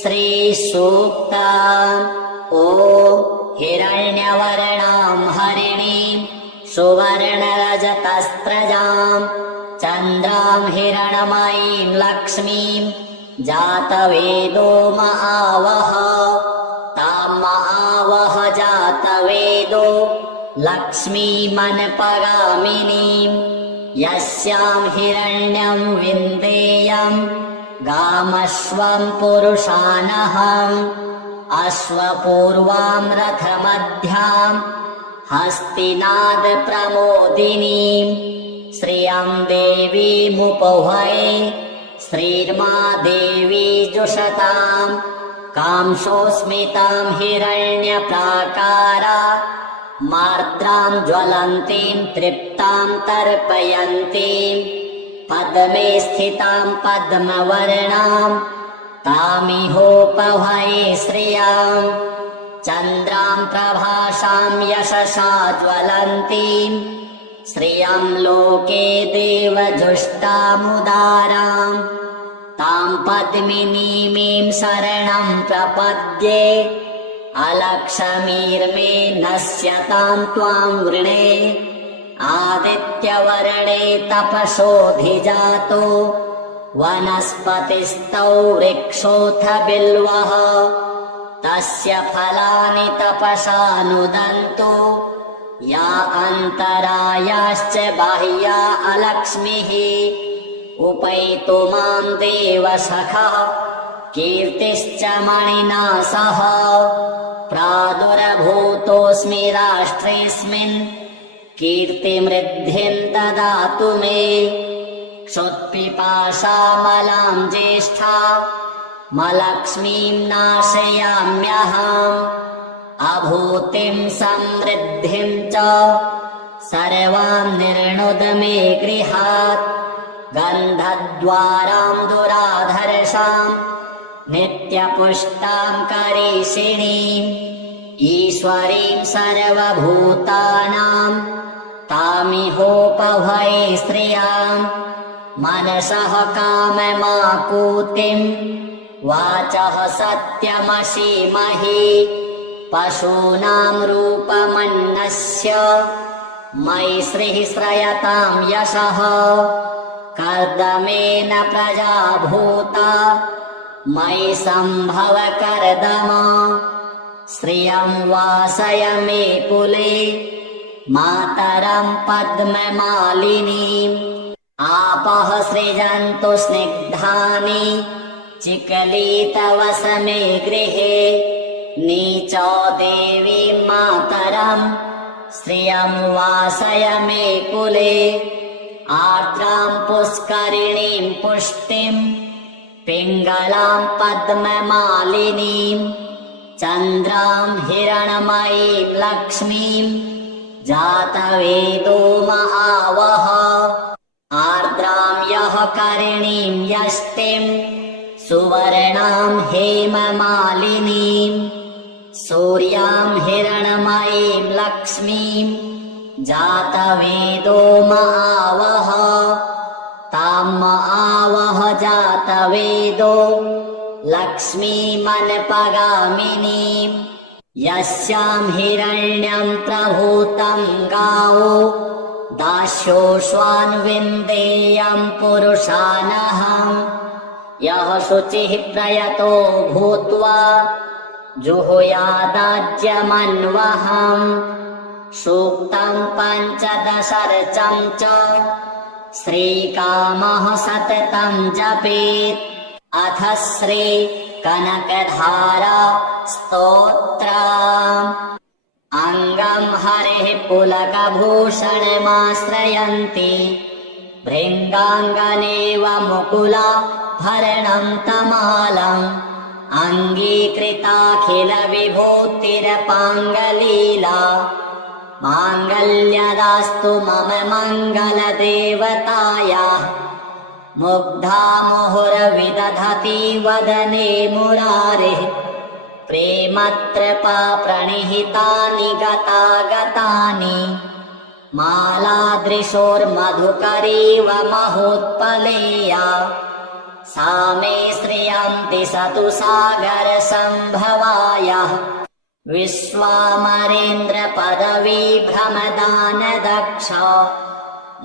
श्रीसूक्ता ॐ हिरण्यवर्णां हरिणीं सुवर्णरजतस्रजां चन्द्रां हिरणमयीं लक्ष्मीं जातवेदो महावह तां महावह जातवेदो लक्ष्मीमनपगामिनीं यस्यां हिरण्यं विन्देयम् गामश्वं पुरुषानहम् अश्वपूर्वां रथमध्यां हस्तिनाद प्रमोदिनीं श्रियं देवीमुपहये श्रीर्मा देवी जुषतां कांसोऽस्मितां हिरण्यप्राकारा मार्द्रां ज्वलन्तीं तृप्तां तर्पयन्तीं पद्मे स्थितां पद्मवर्णां तामिहोपहये श्रियां चन्द्रां प्रभासां यशसा ज्वलन्तीं श्रियं लोके देवजुष्टामुदारां तां पद्मिनीमीं शरणं प्रपद्ये अलक्ष्मीर्मे नश्यतां त्वां वृणे आदित्यवर्णे तपसोऽधिजातो वनस्पतिस्थौ वृक्षोऽथ बिल्वः तस्य फलानि तपसा नुदन्तो या अन्तरायाश्च बाह्या अलक्ष्मीः उपैतु मां देवसखः कीर्तिश्च मणिना सह प्रादुर्भूतोऽस्मि राष्ट्रेऽस्मिन् कीर्तिमृद्धिं ददातु मे क्षुत्पिपासामलां ज्येष्ठा मलक्ष्मीं नाशयाम्यहम् अभूतिं समृद्धिं च सर्वां निर्णुद मे गृहात् गन्धद्वारां दुराधर्षां नित्यपुष्टां करीषिणीम् ईश्वरीं सर्वभूतानां तामिहोपहये श्रियां मनसः काममाकूतिं वाचः सत्यमसीमहि पशूनां रूपमन्नस्य मयि श्रीः श्रयतां यशः कर्दमेन प्रजा भूता मयि सम्भव कर्दम श्रियं वासय मे कुले मातरं पद्ममालिनीम् आपः सृजन्तु स्निग्धानि चिकलितवस मे गृहे नीचो देवीं मातरं श्रियं वासय मे कुले आर्द्रां पुष्करिणीं पुष्टिं पिङ्गलां पद्ममालिनीं चन्द्रां हिरणमयीं लक्ष्मीं जातवेदो महावह आर्द्रां यः करिणीं यष्टिं सुवर्णां हेममालिनीं सूर्यां हिरणमयीं लक्ष्मीं जातवेदो महावह तां महावह जातवेदो लक्ष्मीमनपगामिनीं यस्यां हिरण्यं प्रभूतं गावो दास्योऽश्वान् विन्देयं पुरुषानहम् यः शुचिः प्रयतो भूत्वा जुहुयादाज्यमन्वहम् सूक्तं पञ्चदशर्चं च श्रीकामः सततं जपेत् अथ श्री कनकधारा स्तोत्रम् अङ्गं हरेः पुलकभूषणमाश्रयन्ति भृङ्गाङ्गनेव मुकुलाभरणं तमालम् अङ्गीकृताखिलविभूतिरपाङ्गलीला माङ्गल्यदास्तु मम मङ्गलदेवतायाः मुग्धा मुहुर्विदधति वदने मुरारिः प्रेमत्रपा प्रणिहितानि गतागतानि मालादृशोर्मधुकरीव महोत्पलेया सा मे श्रियन्ति स तु सागरसम्भवायः विश्वामरेन्द्रपदवीभ्रमदानदक्ष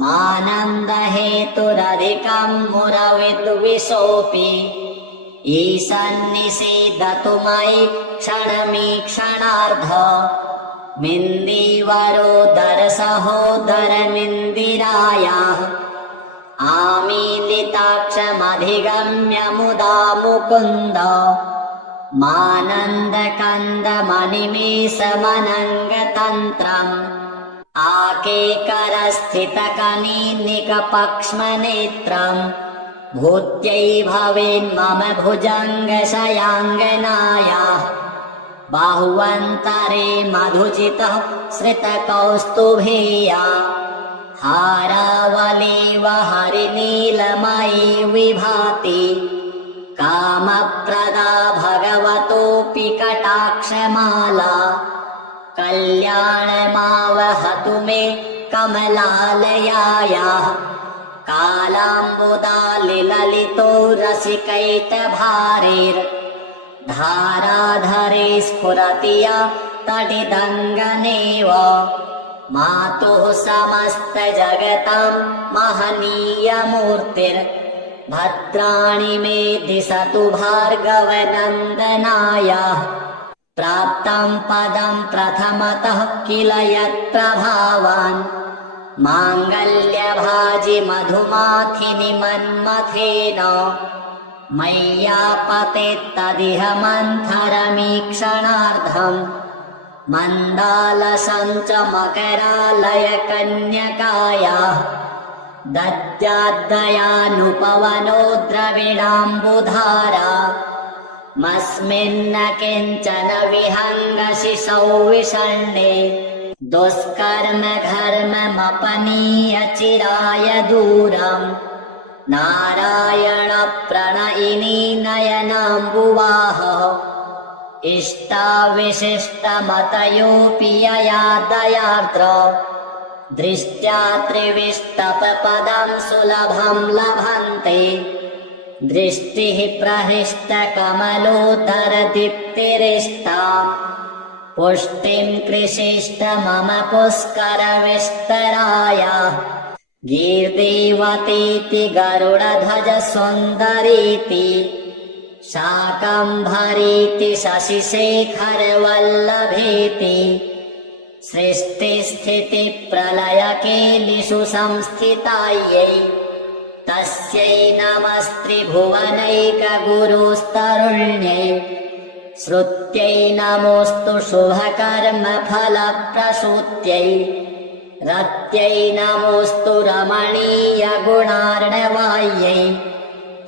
मानन्दहेतुरधिकम् मुरविद्विषोऽपि ईशन्निषीदतु मयि क्षणमीक्षणार्ध मिन्दीवरोदरसहोदरमिन्दिरायाः आमीलिताक्षमधिगम्य मुदा मुकुन्द मानन्दकन्दमनिमेषमनङ्गतन्त्रम् आकेकरस्थितकनीनिकपक्ष्मनेत्रम् भूत्यै भवेन्मम भुजङ्गशयाङ्गनायाः बाह्वन्तरे मधुजितः श्रितकौस्तुभेया हारावलीव हरिनीलमयी विभाति कामप्रदा भगवतोऽपि कटाक्षमाला कल्याणमावहतु मे कमलालयायाः कालाम्बुदालिललितो रसिकैतभारैर्धाराधरे स्फुरति या तडिदङ्गनेव मातुः समस्तजगतां महनीयमूर्तिर्भद्राणि मे दिशतु भार्गवनन्दनायाः प्राप्तं पदं प्रथमतः किल यत्प्रभावान् माङ्गल्यभाजि मधुमाथिनि मन्मथेन मय्यापतेत्तदिह मन्थरमीक्षणार्धम् मन्दालसञ्च मकरालयकन्यकायाः दद्याद्दयानुपवनो द्रविणाम्बुधारा मस्मिन्न किञ्चन विहङ्गशिशौ विषण्णे दुष्कर्म घर्ममपनीय चिराय दूरम् नारायण प्रणयिनी नयनाम्बुवाह इष्टाविशिष्टमतयोऽपि यया दयार्द्र दृष्ट्या त्रिविष्टपपदं सुलभं लभन्ते दृष्टिः प्रहृष्टकमलोदरदीप्तिरिष्टा पुष्टिं कृषिष्ट मम पुष्करविस्तराया गीर्देवतीति गरुडध्वज सुन्दरीति शाकम्भरीति शशिशेखरवल्लभेति सृष्टिस्थितिप्रलयकेलिषु संस्थितायै तस्यै नमस्त्रिभुवनैकगुरुस्तरुण्यै श्रुत्यै नमोऽस्तु शुभकर्मफलप्रसूत्यै रत्यै नमोऽस्तु रमणीयगुणार्णवायै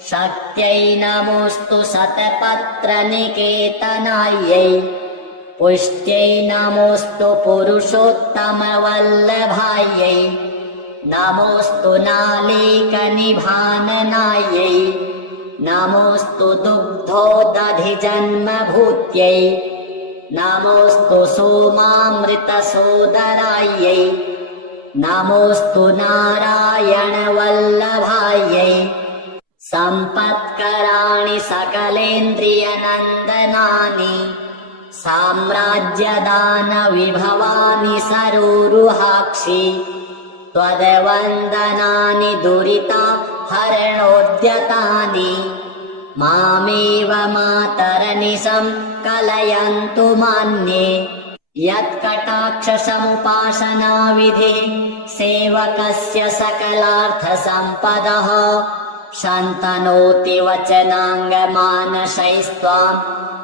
शक्त्यै नमोऽस्तु शतपत्रनिकेतनायै पुष्ट्यै नमोऽस्तु पुरुषोत्तमवल्लभायै नमोऽस्तु नालीकनिभाननायै नमोऽस्तु दुग्धोदधिजन्मभूत्यै नमोऽस्तु सोमामृतसोदरायै नमोऽस्तु नारायणवल्लभायै सम्पत्कराणि सकलेन्द्रियनन्दनानि साम्राज्यदानविभवानि सरोरुहाक्षि त्वद्वन्दनानि दुरिता हरणोद्यतानि मामेव मातरनिशं कलयन्तु मान्ये यत्कटाक्षसमुपासनाविधिः सेवकस्य सकलार्थसम्पदः शन्तनोति वचनाङ्गमानसैस्त्वां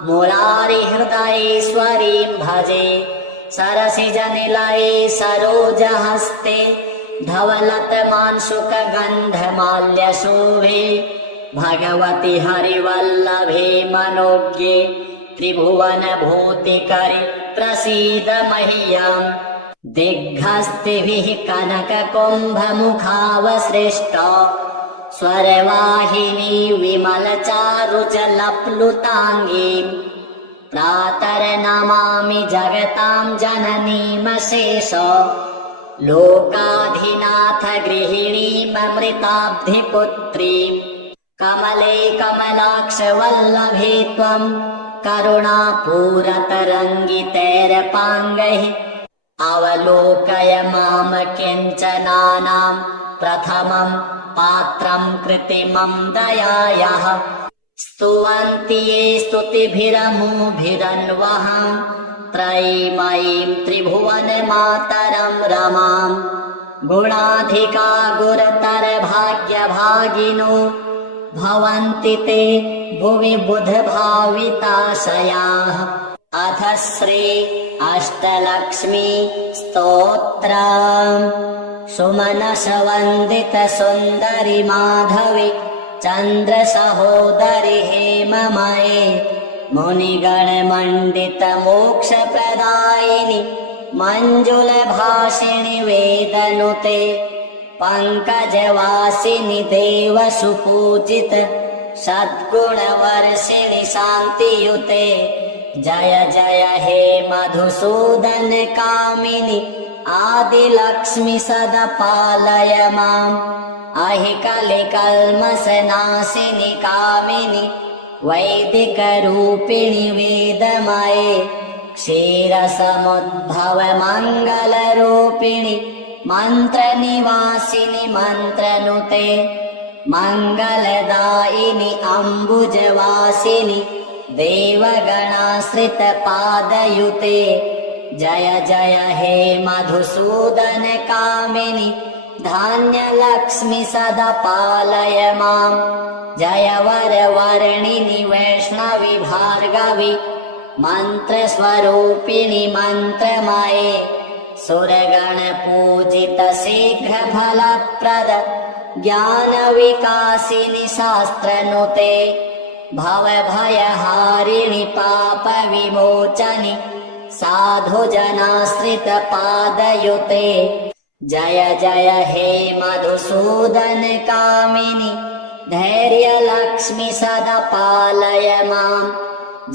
मुरारिहृदयेश्वरीं भजे सरसिजनिलये सरोजहस्ते धवलतमांशुकगन्धमाल्यशोभे भगवति हरिवल्लभे मनोज्ञे त्रिभुवनभूतिकरि प्रसीद मह्यम् दिग्हस्तिभिः कनककुम्भमुखावसृष्ट स्वरवाहिनी विमलचारुजलप्लुताङ्गीम् प्रातर्नमामि जगतां जननीमशेष लोकाधिनाथ गृहिणीममृताब्धिपुत्रीम् कमले कमलाक्षवल्लभे त्वम् करुणापूरतरङ्गितैरपाङ्गैः अवलोकय माम किञ्चनानाम् प्रथमम् पात्रम् कृत्रिमम् दयायाः स्तुवन्ति ये स्तुतिभिरमुभिरन्वहम् त्रयीमयीम् त्रिभुवनमातरम् रमाम् गुणाधिका गुरुतर भाग्यभागिनो भवन्ति ते भुवि बुधभाविताशयाः अथ श्री अष्टलक्ष्मी स्तोत्रम् सुमनस वन्दित सुन्दरि माधवी चन्द्र सहोदरि हेममये मुनिगण मण्डित मोक्ष प्रदायिनि मंजुल भाषिणि वेदनुते पंकजवासिनि देव सुपूजित सद्गुणवर्षिणि शान्तियुते जय जय हे मधुसूदन कामिनि आदिलक्ष्मि सदा पालय माम् अहिकलिकल्मषनाशिनि कामिनि वैदिकरूपिणि वेदमये क्षीरसमुद्भव मङ्गलरूपिणि मन्त्रनिवासिनि मन्त्रनुते मङ्गलदायिनि अम्बुजवासिनि देवगणाश्रित पादयुते जय जय हे मधुसूदन कामिनि धान्यलक्ष्मि सदा पालय माम् जय वरवर्णिनि वैष्णवि भार्गवि मन्त्रस्वरूपिणि मन्त्रमये सुरगण पूजित शीघ्र फलप्रद ज्ञानविकासिनि शास्त्रनुते भवभयहारिणि पाप विमोचनि साधुजनाश्रित पादयुते जय जय हे मधुसूदन कामिनि धैर्यलक्ष्मि सदा पालय माम्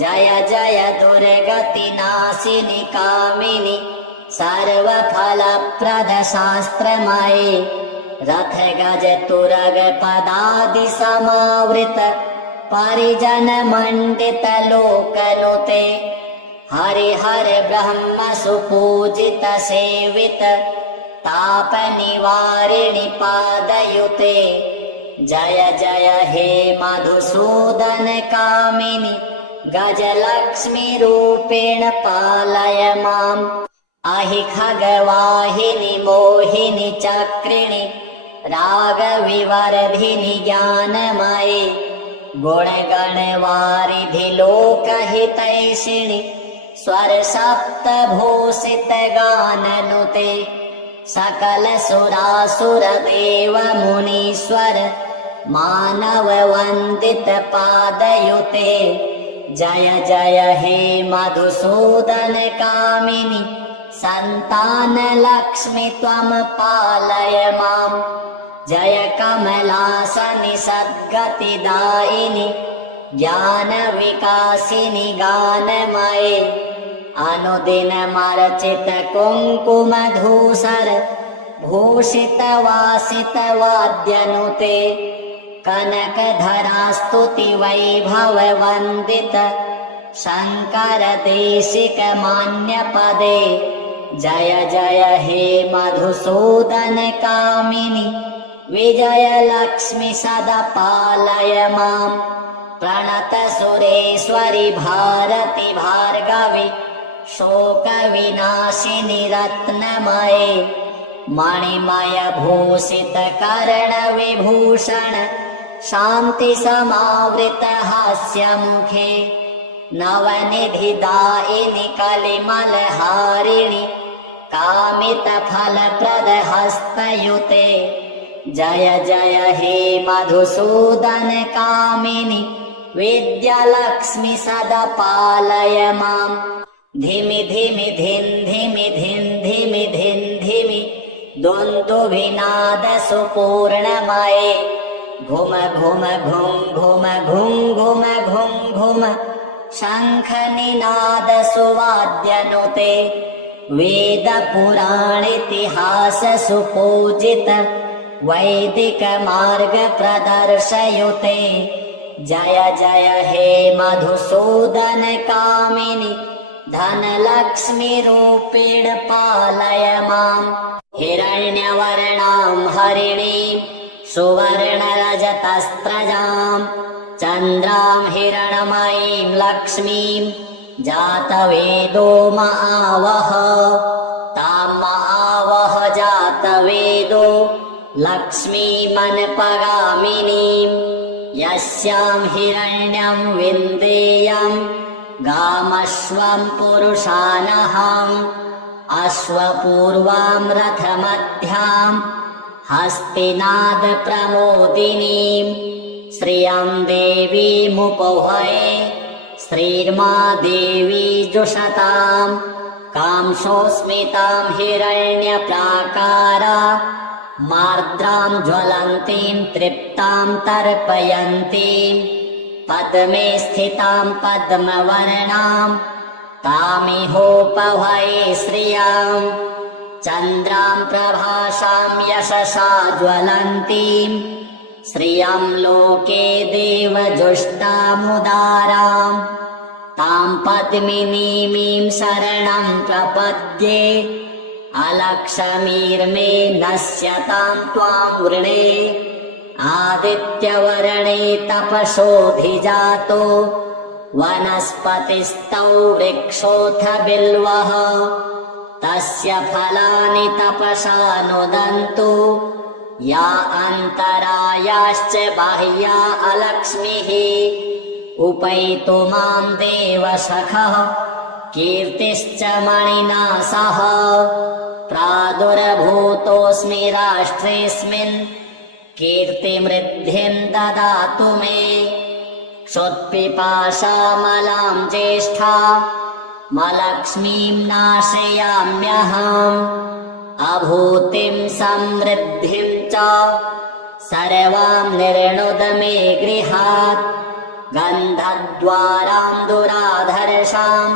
जय जय दुर्गतिनाशिनि कामिनि सर्वफलप्रद शास्त्रमये रथ गज तुरग पदादि समावृत परिजन मण्डित लोकनुते हरिहर ब्रह्म सुपूजित सेवित ताप निवारिणि पादयुते जय जय हे मधुसूदन कामिनि गजलक्ष्मी रूपेण पालय माम् अहि खगवाहिनि मोहिनि चक्रिणि रागविवर्धिनि ज्ञानमये गुणगणवारिधि लोकहितैषिणि स्वर सप्तभूषित गाननुते सकल सुरासुर देव मुनीश्वर मानव वन्दित पादयुते जय जय हे मधुसूदन कामिनि संतान लक्ष्मि त्वम् पालय माम् जय कमलासनि सद्गतिदायिनि ज्ञान विकासिनि गानमये अनुदिनमर्चित कुङ्कुमधूसर भूषित वासित वाद्यनुते कनकधरा स्तुति वैभव वन्दित शङ्कर देशिक मान्यपदे जय जय हे मधुसूदन कामिनि विजयलक्ष्मि सदा पालय माम् प्रणत सुरेश्वरि भारति भार्गवि शोक विनाशिनि रत्नमये मणिमय भूषित कर्ण विभूषण शान्ति समावृत हास्यमुखे नवनिधि दायिनि कलिमल हारिणि कामित फलप्रद हस्तयुते जय जय हे मधुसूदन कामिनि विद्यालक्ष्मि सदा पालय माम् धिमि धिमि धिन् धिमि धिन् धिमि धिन् धिमि द्वन्द्वविनाद सुपूर्णमये घुम घुम घुं घुम घुं घुम घुं घुम शङ्ख निनाद सुवाद्यनुते वेद पुराण इतिहास सुपूजित वैदिकमार्गप्रदर्शयुते जय जय हे मधुसूदन कामिनि धनलक्ष्मीरूपेण पालय माम् हिरण्यवर्णां हरिणीं सुवर्णरजतस्रजां चन्द्रां हिरणमयीं लक्ष्मीं जातवेदो महावह तां महावह जातवेदो लक्ष्मीमनपगामिनीं यस्यां हिरण्यं विन्देयं गामश्वं पुरुषानहम् अश्वपूर्वां रथमध्यां हस्तिनादप्रमोदिनीं श्रियं देवीमुपहये श्रीर्मा देवी जुषतां कांसोऽस्मितां हिरण्यप्राकारा मार्द्रां ज्वलन्तीं तृप्तां तर्पयन्तीं पद्मे स्थितां पद्मवर्णां तामिहोपहये श्रियां चन्द्रां प्रभासां यशसा ज्वलन्तीं श्रियं लोके देवजुष्टामुदारां तां पद्मिनीमीं शरणं प्रपद्ये अलक्ष्मीर्मे नश्यतां त्वां वृणे आदित्यवर्णे तपसोऽधिजातो वनस्पतिस्थौ वृक्षोऽथ बिल्वः तस्य फलानि तपसा नुदन्तु या अन्तरायाश्च बाह्या अलक्ष्मीः उपैतु मां देवसखः कीर्तिश्च मणिना सह प्रादुर्भूतोऽस्मि राष्ट्रेऽस्मिन् कीर्तिमृद्धिं ददातु मे क्षुत्पिपासामलां ज्येष्ठा मलक्ष्मीं नाशयाम्यहम् अभूतिं समृद्धिं च सर्वां निर्णुद मे गृहात् गन्धद्वारां दुराधर्षां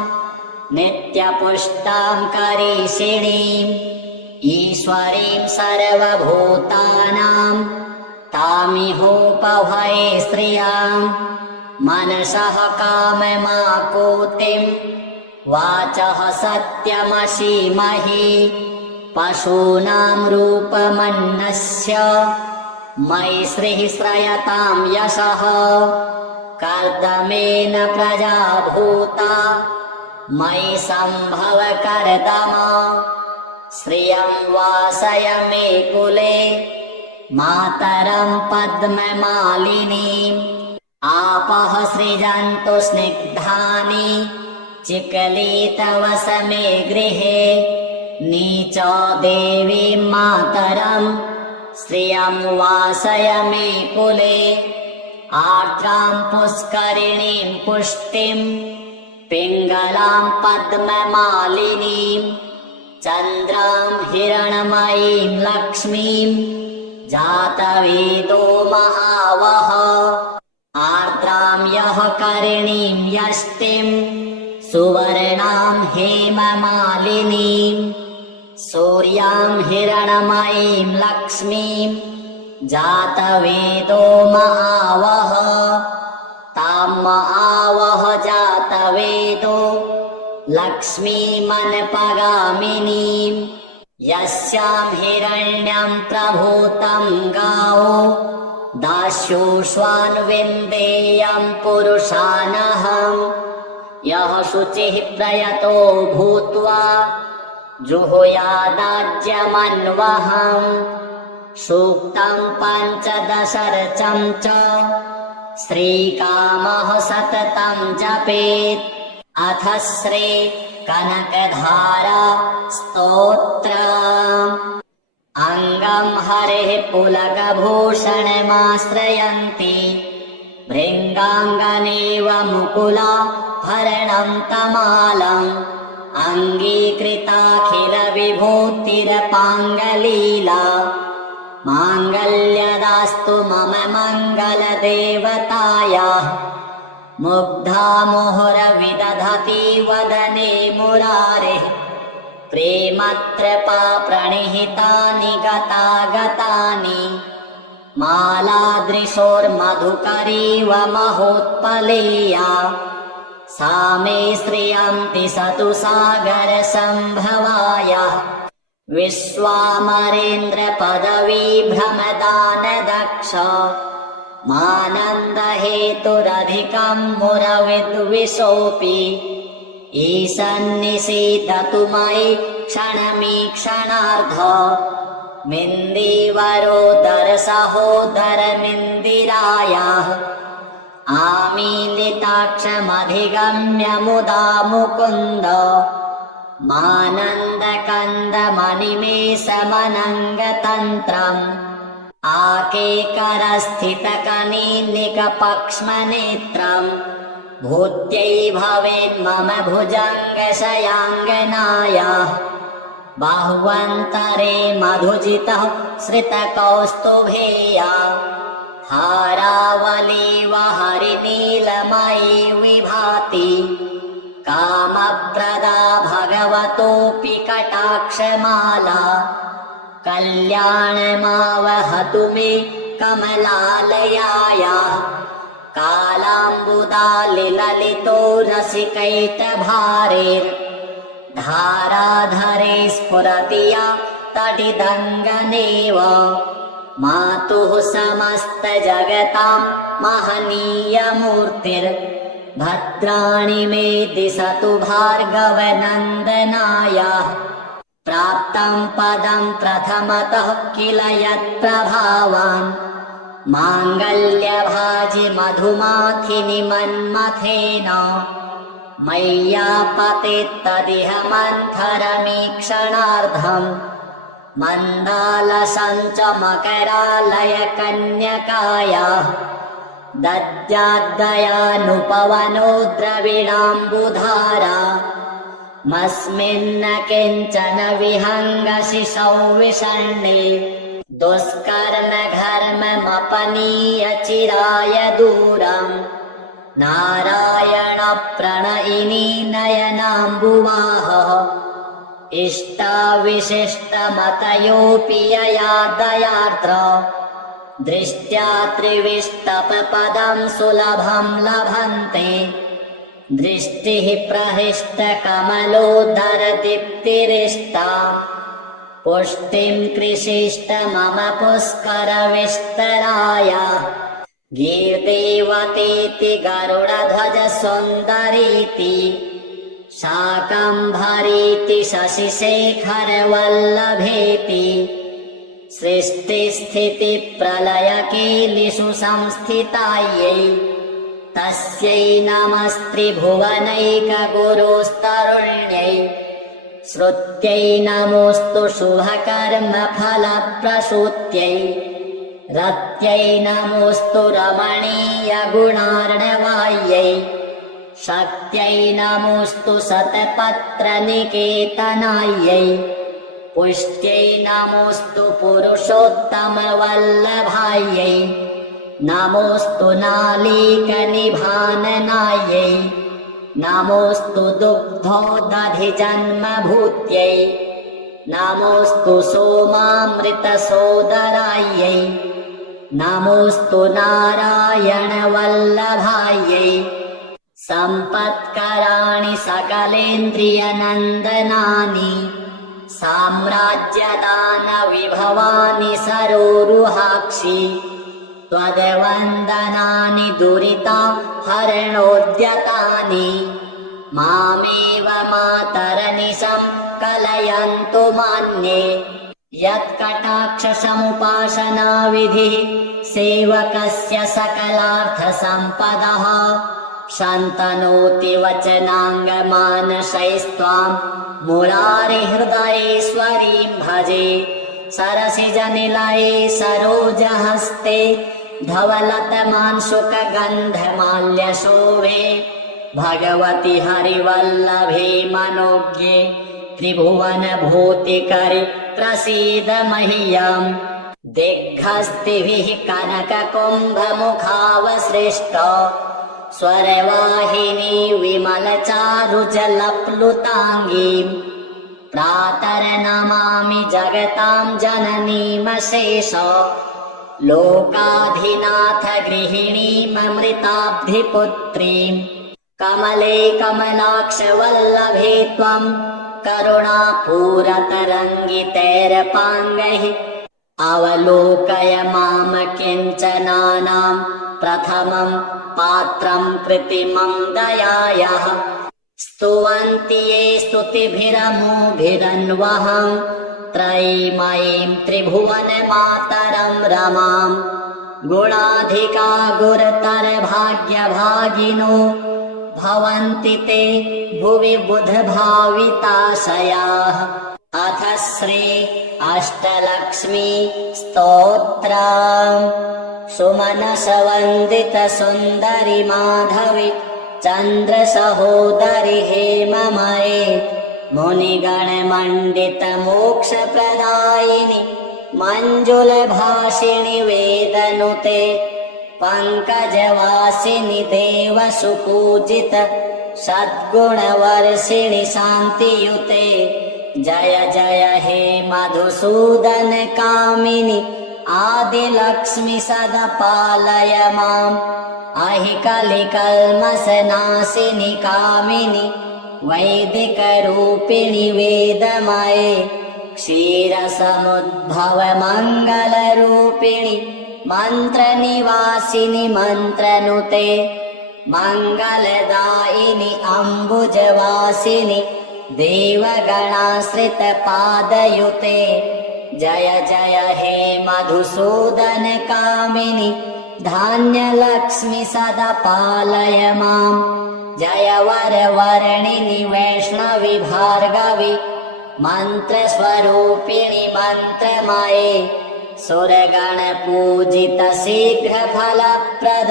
नित्यपुष्टां करीषिणीम् ईश्वरीं सर्वभूतानां तामिहोपहये श्रियां मनसः काममाकूतिं वाचः सत्यमसीमहि पशूनां रूपमन्नस्य मयि श्रीः श्रयतां यशः कर्दमेन प्रजा भूता मयि सम्भव कर्दम श्रियं वासय मे कुले मातरं पद्ममालिनीम् आपः सृजन्तु स्निग्धानि चिकलितवस मे गृहे नीचो देवीं मातरं श्रियं वासय मे कुले आर्द्रां पुष्करिणीं पुष्टिं पिङ्गलां पद्ममालिनीं चन्द्रां हिरणमयीं लक्ष्मीं जातवेदो महावह आर्द्रां यः करिणीं यष्टिं सुवर्णां हेममालिनीं सूर्यां हिरणमयीं लक्ष्मीं जातवेदो महावह तां महावह जातवेदो लक्ष्मीमनपगामिनीं यस्यां हिरण्यं प्रभूतं गावो दास्योष्वान्विन्देयं पुरुषानहम् यः शुचिः प्रयतो भूत्वा जुहुयादाज्यमन्वहम् सूक्तं पञ्चदशर्चं च श्रीकामः सततं जपेत् अथ श्री कनकधारा स्तोत्रम् अङ्गं हरेः पुलकभूषणमाश्रयन्ति भृङ्गाङ्गनेव मुकुलाभरणं तमालम् अङ्गीकृताखिलविभूतिरपाङ्गलीला माङ्गल्यदास्तु मम मङ्गलदेवतायाः मुग्धा मुहुरविदधति वदने मुरारेः प्रेमत्रपा प्रणिहितानि गतागतानि मालादृशोर्मधुकरीव महोत्पलेया सा मे श्रियन्ति स तु सागरसम्भवाय विश्वामरेन्द्रपदवीभ्रमदानदक्ष मानन्दहेतुरधिकम् मुरविद्विषोऽपि ईशन्निषीदतु मयि क्षणमीक्षणार्ध मिन्दीवरोदरसहोदरमिन्दिरायाः आमीलिताक्षमधिगम्य मुदा मुकुन्द मानन्दकन्दमनिमेषमनङ्गतन्त्रम् आकेकरस्थितकनीनिकपक्ष्मनेत्रम् भूत्यै भवेन्मम भुजङ्गशयाङ्गनायाः बाह्वन्तरे मधुजितः श्रितकौस्तुभेया हारावलीव हरिनीलमयी विभाति कामप्रदा भगवतोऽपि कटाक्षमाला कल्याणमावहतु मे कमलालयायाः कालाम्बुदालिललितो रसिकैटभारेर्धाराधरे स्फुरति या तटिदङ्गनेव मातुः समस्तजगतां महनीयमूर्तिर्भद्राणि मे दिशतु भार्गवनन्दनायाः प्राप्तं पदं प्रथमतः किल यत्प्रभावान् माङ्गल्यभाजि मधुमाथिनि मन्मथेन मय्यापतेत्तदिह मन्थरमीक्षणार्धम् मन्दालसञ्च मकरालय कन्यकायाः दद्याद्दयानुपवनो द्रविडाम्बुधारा मस्मिन्न किञ्चन विहङ्गशिशौ विषण्णे दुष्कर्मघर्ममपनीय चिराय दूरम् नारायणप्रणयिनी नयनाम्बुवाहः इष्टाविशिष्टमतयोऽपि यया दयार्द्र दृष्ट्या त्रिविष्टपपदं सुलभं लभन्ते दृष्टिः प्रहृष्टकमलोदरदीप्तिरिष्टा पुष्टिं कृषिष्ट मम पुष्करविस्तराय गीर्देवतेति गरुडध्वज सुन्दरीति शाकम्भरीति शशिशेखरवल्लभेति सृष्टिस्थितिप्रलयकेलिषु संस्थितायै तस्यै नमस्त्रिभुवनैकगुरुस्तरुण्यै श्रुत्यै नमोऽस्तु शुभकर्मफलप्रसूत्यै रत्यै नमोऽस्तु रमणीयगुणार्णवायै शक्त्यै नमोऽस्तु शतपत्रनिकेतनायै पुष्ट्यै नमोऽस्तु पुरुषोत्तमवल्लभायै नमोऽस्तु नालीकनिभाननायै नमोऽस्तु दुग्धोदधिजन्मभूत्यै नमोऽस्तु सोमामृतसोदरायै नमोऽस्तु नारायणवल्लभायै सम्पत्कराणि सकलेन्द्रियनन्दनानि साम्राज्यदानविभवानि सरोरुहाक्षि त्वद्वन्दनानि दुरिता हरणोद्यतानि मामेव मातरनिशं कलयन्तु मान्ये यत्कटाक्षसमुपासनाविधिः सेवकस्य सकलार्थसम्पदः शन्तनोति वचनाङ्गमानसैस्त्वां मुरारिहृदयेश्वरीं भजे सरसिजनिलये सरोजहस्ते धवलतमांशुकगन्धमाल्यशोभे भगवति हरिवल्लभे मनोज्ञे त्रिभुवनभूतिकरि प्रसीद मह्यम् दिग्हस्तिभिः कनककुम्भमुखावसृष्ट स्वरवाहिनी विमलचारुजलप्लुताङ्गीम् प्रातर्नमामि जगतां जननीमशेष लोकाधिनाथ गृहिणीममृताब्धिपुत्रीम् कमले कमलाक्ष वल्लभे त्वम् करुणापूरतरङ्गितैरपाङ्गैः अवलोकय माम किञ्चनानां प्रथमं पात्रं कृत्रिमं दयायाः स्तुवन्ति ये स्तुतिभिरमुभिरन्वहं त्रयीमयीं त्रिभुवनमातरं रमाम् गुणाधिका गुरुतर भाग्यभागिनो भवन्ति ते भुवि बुधभाविताशयाः अथ श्री अष्टलक्ष्मी स्तोत्रम् सुमनस वन्दित सुन्दरि माधवि चन्द्र सहोदरि हेममये मुनिगण मण्डित मोक्ष प्रदायिनि मंजुल भाषिणि वेदनुते पंकजवासिनि देव सुपूजित सद्गुणवर्षिणि शान्तियुते जय जय हे मधुसूदन कामिनि आदिलक्ष्मि सदा पालय माम् अहि कलिकल्मषनाशिनि कामिनि वैदिक रूपिणि वेदमये क्षीरसमुद्भव मंगल रूपिणि मंत्र निवासिनि मंत्रनुते मंगलदायिनि अम्बुजवासिनि देवगणाश्रित पादयुते जय जय हे मधुसूदन कामिनि धान्यलक्ष्मि सदा पालय माम् जय वरवर्णिनि वैष्णवि भार्गवि मंत्र स्वरूपिणि मंत्रमये सुरगण पूजित शीघ्र फलप्रद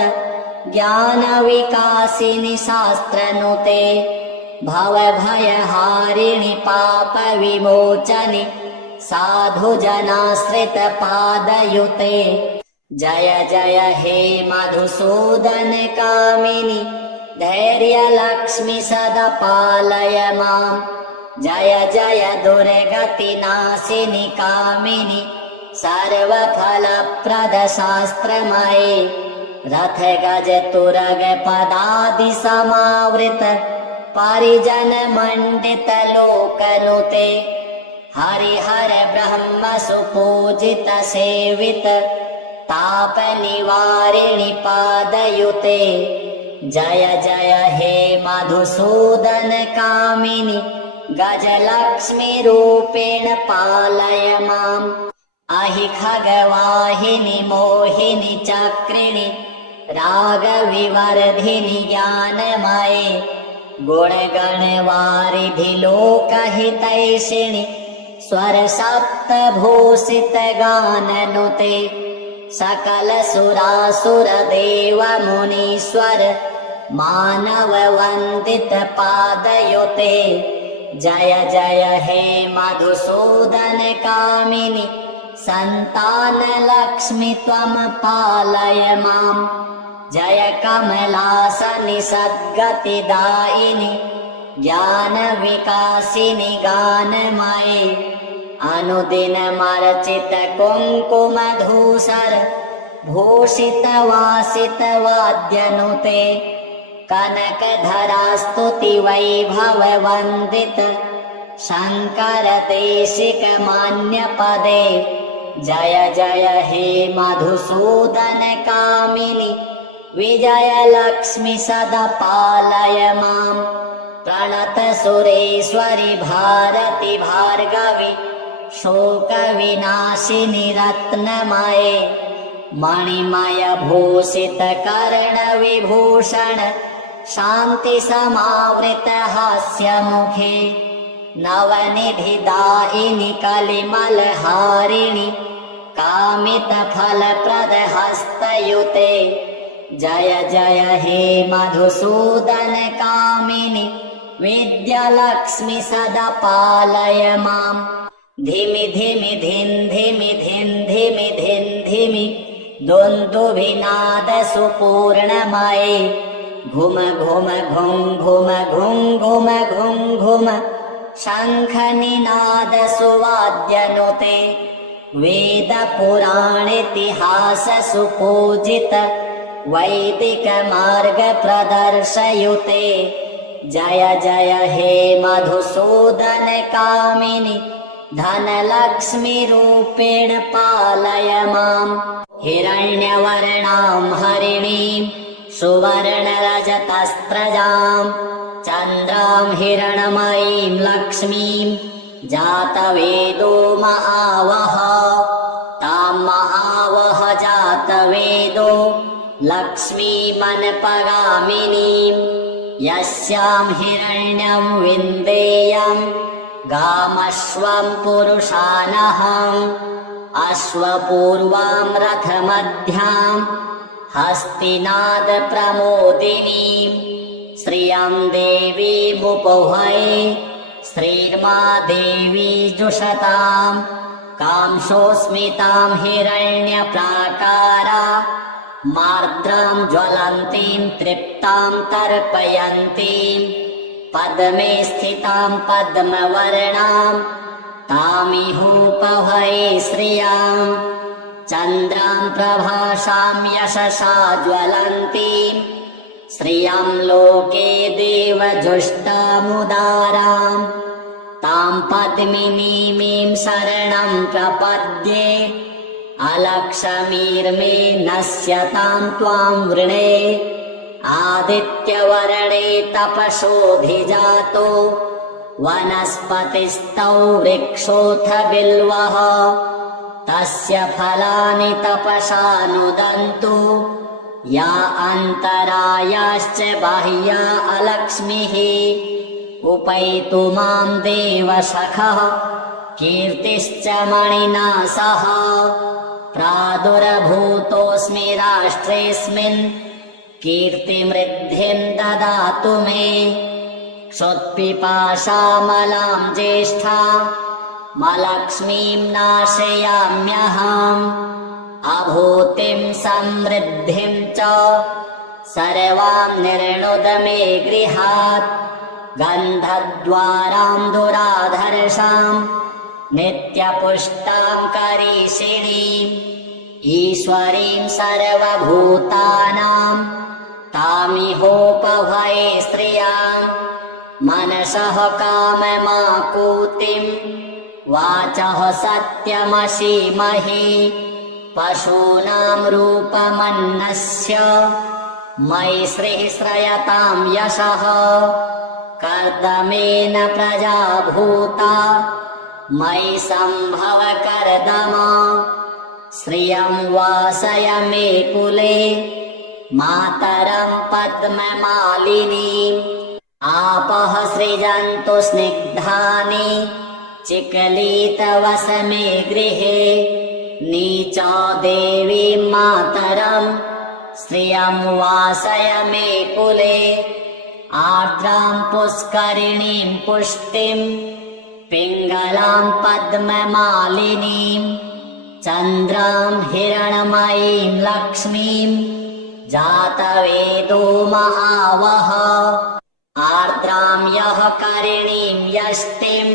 ज्ञान विकासिनि शास्त्रनुते भव भयहारिणि पाप विमोचनि साधु जनाश्रित पादयुते जय जय हे मधुसूदन कामिनि धैर्य लक्ष्मि सदा पालय माम् जय जय दुर्गति नाशिनि कामिनि सर्वफलप्रद शास्त्रमये रथ गज तुरग पदादि समावृत परिजन मंडित लोकनुते हरिहर ब्रह्म सुपूजित सेवित ताप निवारिणि पादयुते जय जय हे मधुसूदन कामिनि गजलक्ष्मी रूपेण पालय माम् अहि खगवाहिनि मोहिनि चक्रिणि रागविवर्धिनि ज्ञानमये गुणगणवारिधि लोकहितैषिणि स्वर सप्तभूषित गाननुते सकल सुरासुर देव मुनीश्वर मानव वन्दित पादयुते जय जय हे मधुसूदन कामिनि संतान लक्ष्मि त्वं पालय माम् जय कमलासनि सद्गतिदायिनि ज्ञान विकासिनि गानमये अनुदिनमर्चित कुङ्कुमधूसर भूषित वासित वाद्यनुते कनकधरा स्तुति वैभव वन्दित शंकर देशिक मान्य पदे जय जय हे मधुसूदन कामिनि विजय लक्ष्मि सदा पालय माम् प्रणत सुरेश्वरि भारति भार्गवि शोक विनाशिनि रत्नमये मणिमय भूषित कर्ण विभूषण शांति समावृत हास्य मुखे नवनिधि दायिनि कलिमल हारिणि कामित फलप्रद हस्तयुते जय जय हे मधुसूदन कामिनि विद्यालक्ष्मी सदा पालय माम् धिमि धिमि धिन् धिमि धिन् धिमि धिन् धिमि दुन्दुभिनाद सुपूर्णमये घुम घुम घुं घुम घुं घुम घुं घुम शङ्खनिनादसुवाद्यनुते वेदपुराणेतिहाससुपूजित वैदिकमार्गप्रदर्शयुते जय जय हे मधुसूदन कामिनि धनलक्ष्मीरूपेण पालय माम् हिरण्यवर्णां हरिणीं सुवर्णरजतस्रजां चन्द्रां हिरणमयीं लक्ष्मीं जातवेदो महावह तां महावह जातवेदो लक्ष्मीमनपगामिनीं यस्यां हिरण्यं विन्देयं गामश्वं पुरुषानहम् अश्वपूर्वां रथमध्यां हस्तिनादप्रमोदिनीं श्रियं देवीमुपहये श्रीर्मा देवी जुषतां कांसोऽस्मितां हिरण्यप्राकारा मार्द्रां ज्वलन्तीं तृप्तां तर्पयन्तीं पद्मे स्थितां पद्मवर्णां तामिहोपहये श्रियां चन्द्रां प्रभासां यशसा ज्वलन्तीं श्रियं लोके देवजुष्टामुदारां तां पद्मिनीमीं शरणं प्रपद्ये अलक्ष्मीर्मे नश्यतां त्वां वृणे आदित्यवर्णे तपसोऽधिजातो वनस्पतिस्थौ वृक्षोऽथ बिल्वः तस्य फलानि तपसा नुदन्तु या अन्तरायाश्च बाह्या अलक्ष्मीः उपैतु मां देवसखः कीर्तिश्च मणिना सह प्रादुर्भूतोऽस्मि राष्ट्रेऽस्मिन् कीर्तिमृद्धिं ददातु मे क्षुत्पिपासामलां ज्येष्ठा मलक्ष्मीं नाशयाम्यहम् अभूतिं समृद्धिं च सर्वां निर्णुद मे गृहात् गन्धद्वारां दुराधर्षां नित्यपुष्टां करीषिणीम् ईश्वरीं सर्वभूतानां तामिहोपहये श्रियां मनसः काममाकूतिं वाचः सत्यमसीमहि पशूनां रूपमन्नस्य मयि श्रीः श्रयतां यशः कर्दमेन प्रजा भूता मयि सम्भव कर्दम श्रियं वासय मे कुले मातरं पद्ममालिनीम् आपः सृजन्तु स्निग्धानि चिकलितवस मे गृहे नीचा देवीं मातरं श्रियं वासय मे कुले आर्द्रां पुष्करिणीं पुष्टिं पिङ्गलां पद्ममालिनीं चन्द्रां हिरणमयीं लक्ष्मीं जातवेदो महावह आर्द्रां यः करिणीं यष्टिं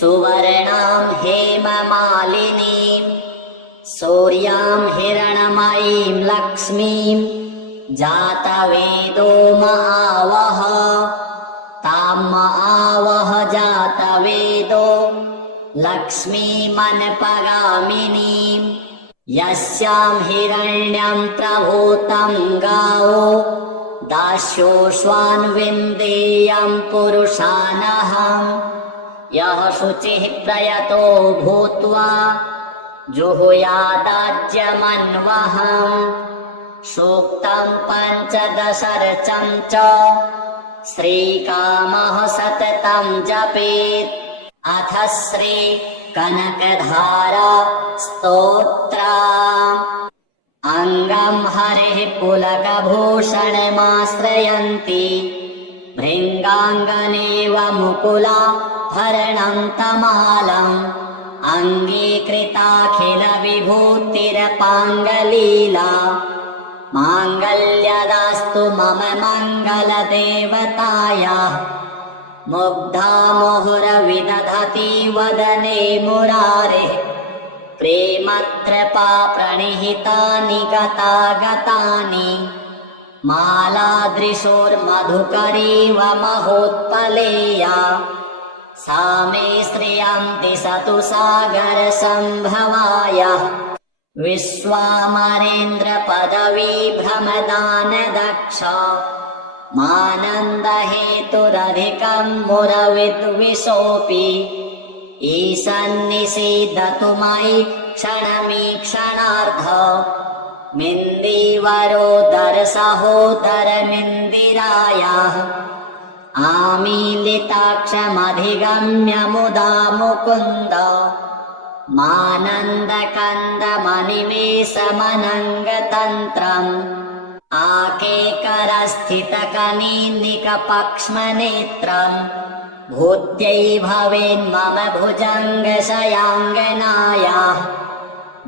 सुवर्णां हेममालिनीं सूर्यां हिरणमयीं लक्ष्मीं जातवेदो महावह तां महावह जातवेदो लक्ष्मीमनपगामिनीं यस्यां हिरण्यं प्रभूतं गावो दास्योऽश्वान्विन्देयं पुरुषानहम् यः शुचिः प्रयतो भूत्वा जुहुयादाज्यमन्वहम् सूक्तं पञ्चदशर्चं च श्रीकामः सततं जपेत् अथ श्री कनकधारा स्तोत्रम् अङ्गं हरिः पुलकभूषणमाश्रयन्ति भृङ्गाङ्गनेव मुकुला भरणं तमालम् अङ्गीकृताखिलविभूतिरपाङ्गलीला माङ्गल्यदास्तु मम मङ्गलदेवतायाः मुग्धा मुहुरविदधति वदने मुरारेः प्रेमत्रपा प्रणिहितानि गतागतानि मालादृशोर्मधुकरीव महोत्पलेया सा मे श्रियं दिशतु सागरसम्भवायाः विश्वामरेन्द्रपदवीभ्रमदानदक्ष मानन्दहेतुरधिकं मुरविद्विषोऽपि ईशन्निषीदतु मयि क्षणमीक्षणार्ध मिन्दीवरोदरसहोदरमिन्दिरायाः आमीलिताक्षमधिगम्य मुदा मुकुन्द मानन्दकन्दमनिमेषमनङ्गतन्त्रम् आकेकरस्थितकनीनिकपक्ष्मनेत्रम् भूत्यै भवेन्मम भुजङ्गशयाङ्गनायाः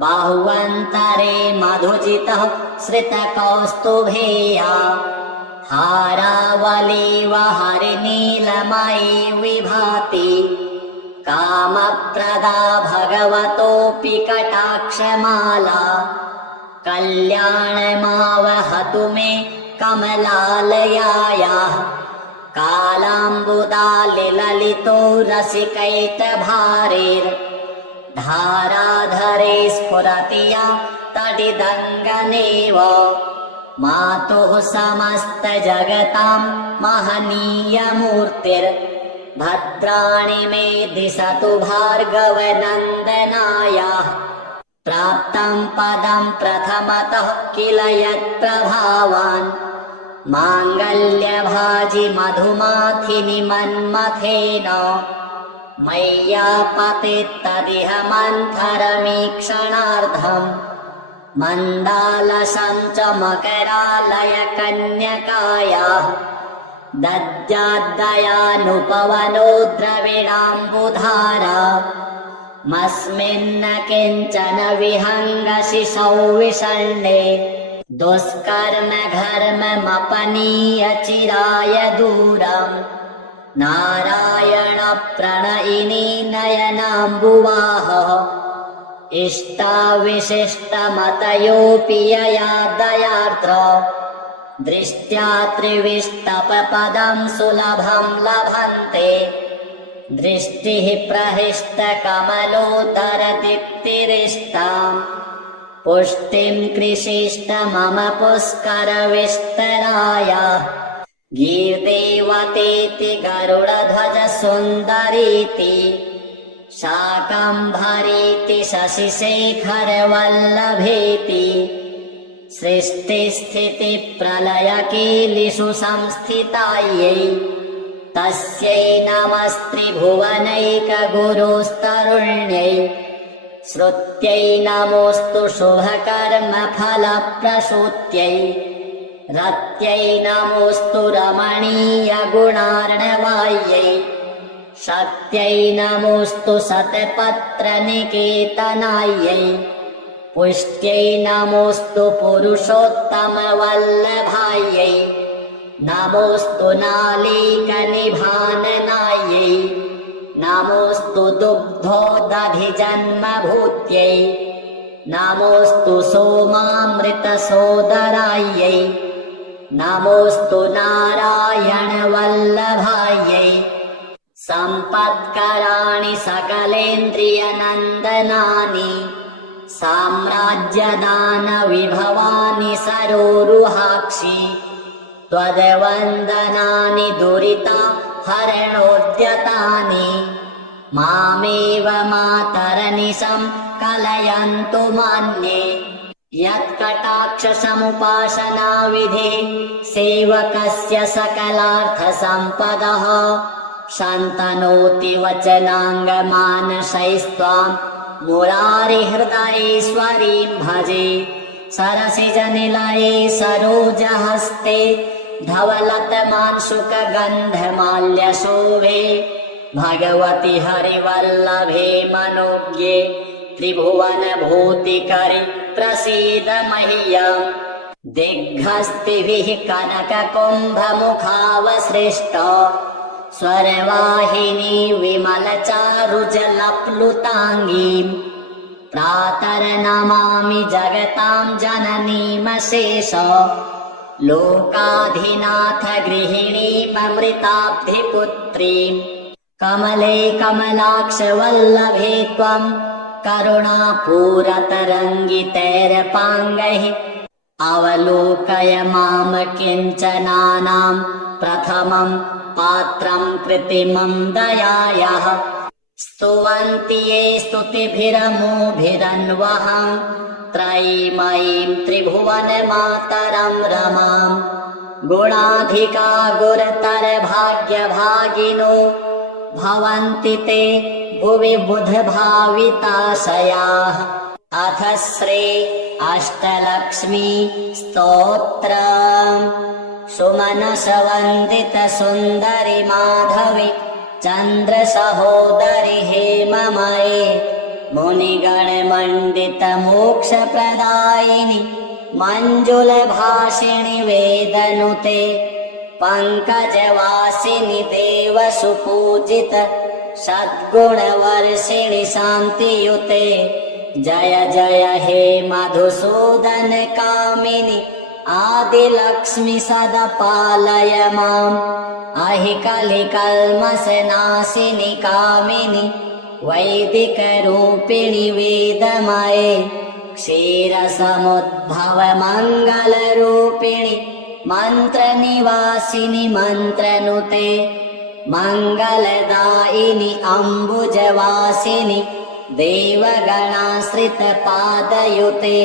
बाह्वन्तरे मधुजितः श्रितकौस्तुभेया हारावलीव हरिनीलमयी विभाति कामप्रदा भगवतोऽपि कटाक्षमाला कल्याणमावहतु मे कमलालयायाः कालाम्बुदालिललितो रसिकैतभारेर्धाराधरे स्फुरति या तडिदङ्गनेव मातुः समस्तजगतां महनीयमूर्तिर्भद्राणि मे दिशतु भार्गवनन्दनायाः प्राप्तं पदं प्रथमतः किल यत्प्रभावान् माङ्गल्यभाजि मधुमाथिनि मन्मथेन मय्यापतित्तदिह मन्थरमीक्षणार्धम् मन्दालसं च मकरालय कन्यकायाः दद्याद्दयानुपवनो द्रविणाम्बुधारा मस्मिन्न किञ्चन विहङ्गशिशौ विषण्णे दुष्कर्म घर्ममपनीय चिराय दूरम् नारायण प्रणयिनी नयनाम्बुवाहः इष्टाविशिष्टमतयोऽपि यया दयार्द्र दृष्ट्या त्रिविष्टपपदं सुलभं लभन्ते दृष्टिः प्रहृष्टकमलोदरदीप्तिरिष्टाम् पुष्टिं कृषिष्ट मम पुष्करविस्तराया गीर्देवतेति गरुडध्वज सुन्दरीति शाकम्भरीति शशिशेखरवल्लभेति सृष्टिस्थितिप्रलयकीलिषु संस्थितायै तस्यै नमस्त्रिभुवनैकगुरुस्तरुण्यै श्रुत्यै नमोऽस्तु शुभकर्मफलप्रसूत्यै रत्यै नमोऽस्तु रमणीयगुणार्णवायै शक्त्यै नमोऽस्तु शतपत्रनिकेतनायै पुष्ट्यै नमोऽस्तु पुरुषोत्तमवल्लभायै नमोऽस्तु नालीकनिभाननायै नमोऽस्तु दुग्धोदधिजन्मभूत्यै नमोऽस्तु सोमामृतसोदरायै नमोऽस्तु नारायणवल्लभायै सम्पत्कराणि सकलेन्द्रियनन्दनानि साम्राज्यदानविभवानि सरोरुहाक्षि त्वद्वन्दनानि दुरिता हरणोद्यतानि मामेव मातरनिशं कलयन्तु मान्ये यत्कटाक्षसमुपासनाविधिः सेवकस्य सकलार्थसम्पदः शन्तनोति वचनाङ्गमानसैस्त्वां मुरारिहृदयेश्वरीं भजे सरसिजनिलये सरोजहस्ते धवलतमांशुकगन्धमाल्यशोभे भगवति हरिवल्लभे मनोज्ञे त्रिभुवनभूतिकरि प्रसीद मह्यम् दिग्हस्तिभिः कनककुम्भमुखावसृष्ट स्वरवाहिनी विमलचारुजलप्लुताङ्गीम् प्रातर्नमामि जगतां जननीमशेष लोकाधिनाथ गृहिणीममृताब्धिपुत्रीम् कमले कमलाक्षवल्लभे त्वम् करुणापूरतरङ्गितैरपाङ्गैः अवलोकय माम किञ्चनानां प्रथमं पात्रं कृत्रिमं दयायाः स्तुवन्ति ये स्तुतिभिरमोभिरन्वहं त्रयीमयीं त्रिभुवनमातरं रमां गुणाधिका गुरतर भाग्यभागिनो भवन्ति ते भुवि बुधभाविताशयाः अथ श्री अष्टलक्ष्मी स्तोत्रम् सुमनसवन्दित सुन्दरि माधवि चन्द्रसहोदरि हेममये मुनिगणमण्डित मोक्षप्रदायिनि मञ्जुलभाषिणि वेदनुते पङ्कजवासिनि देवसुपूजित सद्गुणवर्षिणि शान्तियुते जय जय हे मधुसूदन कामिनि आदिलक्ष्मि सदा पालय माम् अहि कलिकल्मषनाशिनि कामिनि वैदिकरूपिणि वेदमये क्षीरसमुद्भव मङ्गलरूपिणि मन्त्रनिवासिनि मन्त्रनुते मङ्गलदायिनि अम्बुजवासिनि देवगणाश्रित पादयुते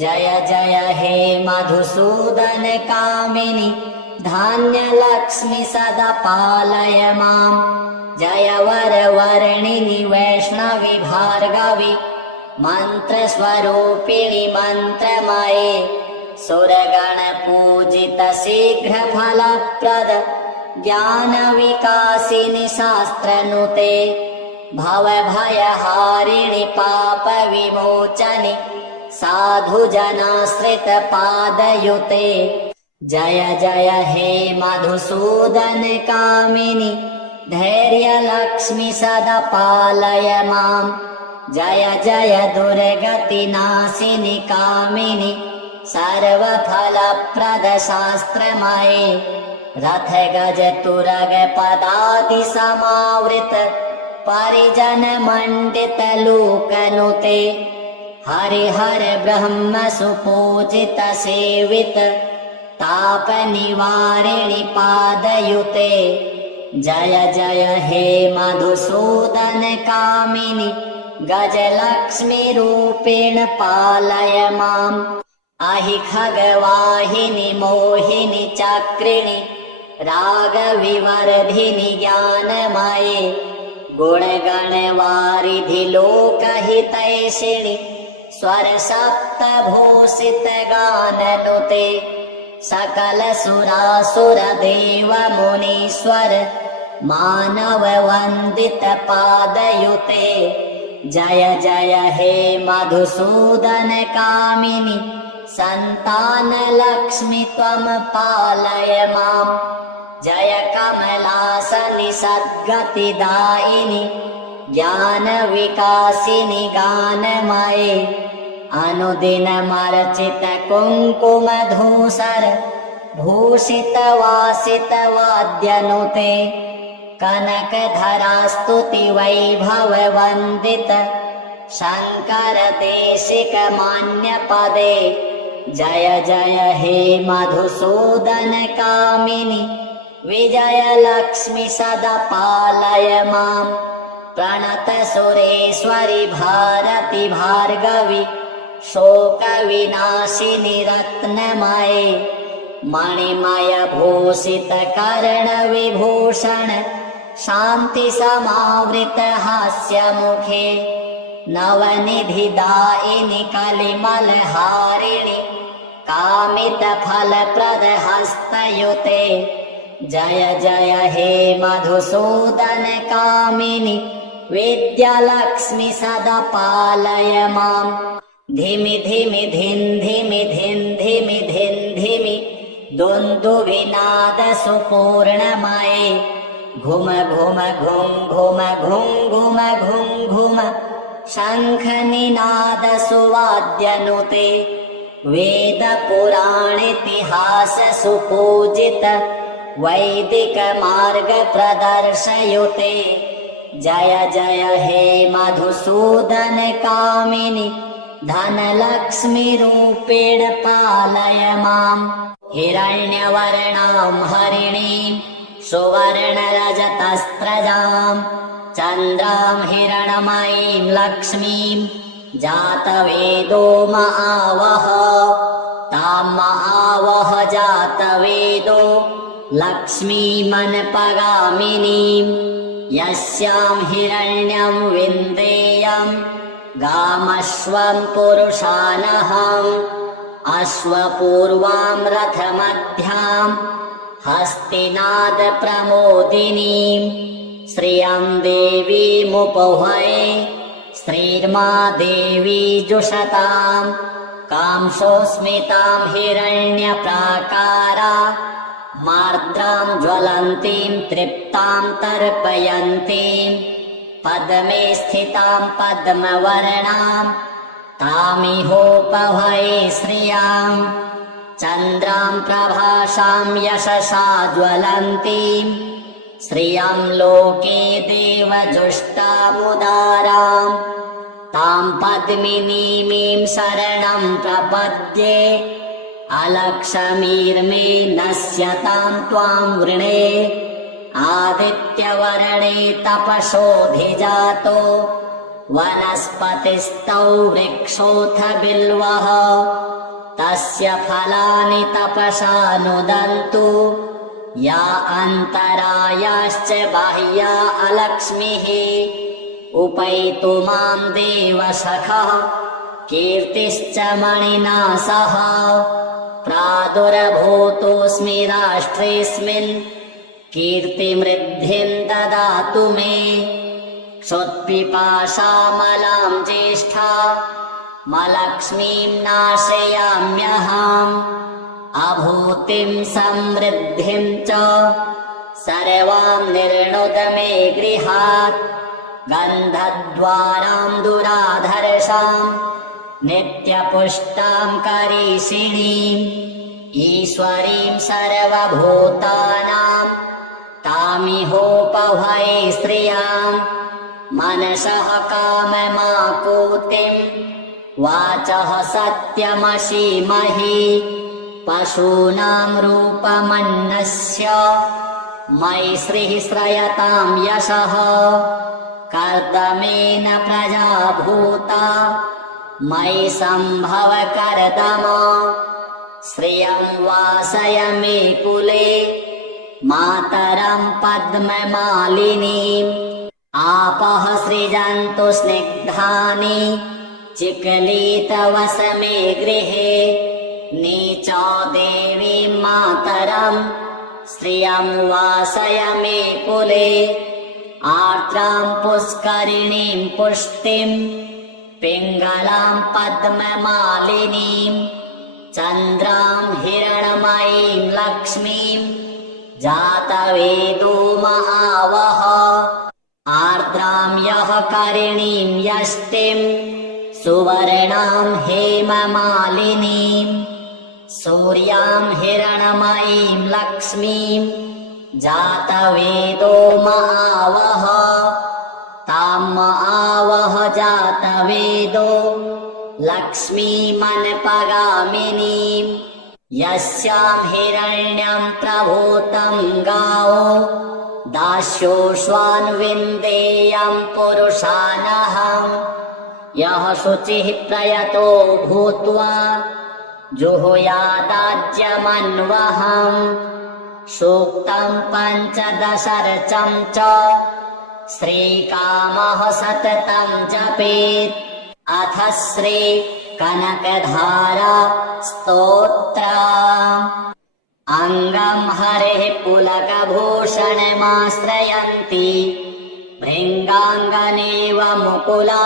जय जय हे मधुसूदन कामिनि धान्यलक्ष्मि सदा पालय माम् जय वरवर्णिनि वैष्णवि भार्गवि मन्त्रस्वरूपिणि मन्त्रमये सुरगणपूजित शीघ्रफलप्रद ज्ञानविकासिनि शास्त्रनुते भवभयहारिणि पापविमोचनि साधुजनाश्रित पादयुते जय जय हे मधुसूदन कामिनि धैर्यलक्ष्मि सदा पालय माम् जय जय दुर्गतिनाशिनि कामिनि सर्वफलप्रद शास्त्रमये रथ गज तुरग पदादि समावृत परिजन मण्डित लोकनुते हरिहर ब्रह्म सुपूजित सेवित ताप निवारिणि पादयुते जय जय हे मधुसूदन कामिनि गजलक्ष्मी रूपेण पालय माम् अहि खगवाहिनि मोहिनि चक्रिणि रागविवर्धिनि ज्ञानमये गुणगणवारिधि लोकहितैषिणि स्वर सप्तभूषित गाननुते सकल सुरासुर देव मुनीश्वर मानव वन्दित पादयुते जय जय हे मधुसूदन कामिनि संतान लक्ष्मी त्वं पालय माम् जय कमलासनि सद्गतिदायिनि ज्ञान विकासिनि गानमये अनुदिनमर्चित कुङ्कुम धूसर भूषित वासित वाद्यनुते कनकधरा स्तुति वैभव वन्दित शङ्कर देशिक मान्य पदे जय जय हे मधुसूदन कामिनि विजय लक्ष्मी सदा पालय माम् प्रणत सुरेश्वरि भारति भार्गवि शोक विनाशिनि रत्नमये मणिमय भूषित कर्ण विभूषण शान्ति समावृत हास्य मुखे नवनिधि दायिनि कलिमल हारिणि कामित फलप्रद हस्तयुते जय जय हे मधुसूदन कामिनि विद्यालक्ष्मी सदा पालय माम् धिमि धिमि धिन् धिमि धिन् धिमि धिन् धिमि दुन्दुभिनाद सुपूर्णमये घुम घुम घुं घुम घुं घुम घुं घुम शङ्खनिनाद सुवाद्यनुते वेद पुराणेतिहास सुपूजित वैदिक मार्ग प्रदर्शयुते जय जय हे मधुसूदन कामिनि धनलक्ष्मी रूपेण पालय माम् हिरण्यवर्णां हरिणीं सुवर्णरजतस्रजाम् चन्द्रां हिरणमयीं लक्ष्मीं जातवेदो महावह तां महावह जातवेदो लक्ष्मीमनपगामिनीं यस्यां हिरण्यं विन्देयं गामश्वं पुरुषानहम् अश्वपूर्वां रथमध्यां हस्तिनाद प्रमोदिनीं श्रियं देवीमुपहये श्रीर्मा देवी जुषतां कांसोऽस्मितां हिरण्यप्राकारा मार्द्रां ज्वलन्तीं तृप्तां तर्पयन्तीं पद्मे स्थितां पद्मवर्णां तामिहोपहये श्रियां चन्द्रां प्रभासां यशसा ज्वलन्तीं श्रियं लोके देवजुष्टामुदारां तां पद्मिनीमीं शरणं प्रपद्ये अलक्ष्मीर्मे नश्यतां त्वां वृणे आदित्यवर्णे तपसोऽधिजातो वनस्पतिस्थौ वृक्षोऽथ बिल्वः तस्य फलानि तपसा नुदन्तु या अन्तरायाश्च बाह्या अलक्ष्मीः उपैतु मां देवसखः कीर्तिश्च मणिना सह प्रादुर्भूतोऽस्मि राष्ट्रेऽस्मिन् कीर्तिमृद्धिं ददातु मे क्षुत्पिपासामलां ज्येष्ठा मलक्ष्मीं नाशयाम्यहम् अभूतिं समृद्धिं च सर्वां निर्णुद मे गृहात् गन्धद्वारां दुराधर्षां नित्यपुष्टां करीषिणीम् ईश्वरीं सर्वभूतानां तामिहोपहये श्रियां मनसः काममाकूतिं वाचः सत्यमसीमहि पशूनां रूपमन्नस्य मयि श्रीः श्रयतां यशः कर्दमेन प्रजा भूता मयि सम्भव कर्दम श्रियं वासय मे कुले मातरं पद्ममालिनीम् आपः सृजन्तु स्निग्धानि चिकलितवस मे गृहे नीचो देवीं मातरं श्रियं वासय मे कुले आर्द्रां पुष्करिणीं पुष्टिं पिङ्गलां पद्ममालिनीं चन्द्रां हिरणमयीं लक्ष्मीं जातवेदो महावह आर्द्रां यः करिणीं यष्टिं सुवर्णां हेममालिनीं सूर्यां हिरणमयीं लक्ष्मीं जातवेदो महावह तां महावह जातवेदो लक्ष्मीमनपगामिनीं यस्यां हिरण्यं प्रभूतं गावो दास्योऽश्वान्विन्देयं पुरुषानहम् यः शुचिः प्रयतो भूत्वा जुहुयादाज्यमन्वहम् सूक्तं पञ्चदशर्चं च श्रीकामः सततं जपेत् अथ श्री कनकधारा स्तोत्रम् अङ्गं हरेः पुलकभूषणमाश्रयन्ति भृङ्गाङ्गनेव मुकुला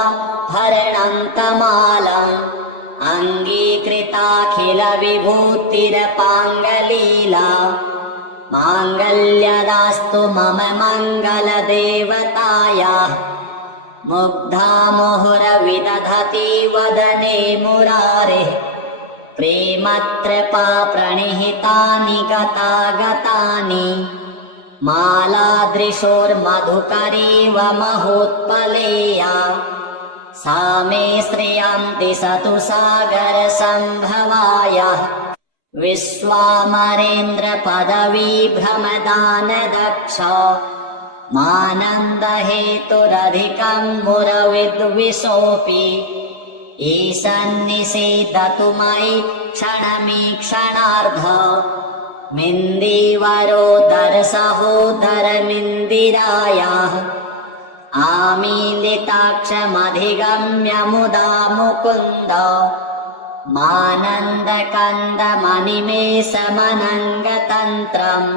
भरणन्तमालम् अङ्गीकृताखिल विभूतिरपाङ्गलीला माङ्गल्यदास्तु मम मङ्गलदेवतायाः मुग्धा मुहुरविदधति वदने मुरारेः प्रेमत्रपा प्रणिहितानि गतागतानि मालादृशोर्मधुकरीव महोत्पलेया सा मे श्रियं दिशतु सागरसम्भवायाः विश्वामरेन्द्रपदवीभ्रमदानदक्ष मानन्दहेतुरधिकं मुरविद्विषोऽपि ईशन्निषेधतु मयि क्षणमीक्षणार्ध मिन्दिवरोदरसहोदरमिन्दिरायाः आमीलिताक्षमधिगम्य मुदा मुकुन्द मानन्दकन्दमनिमेषमनङ्गतन्त्रम्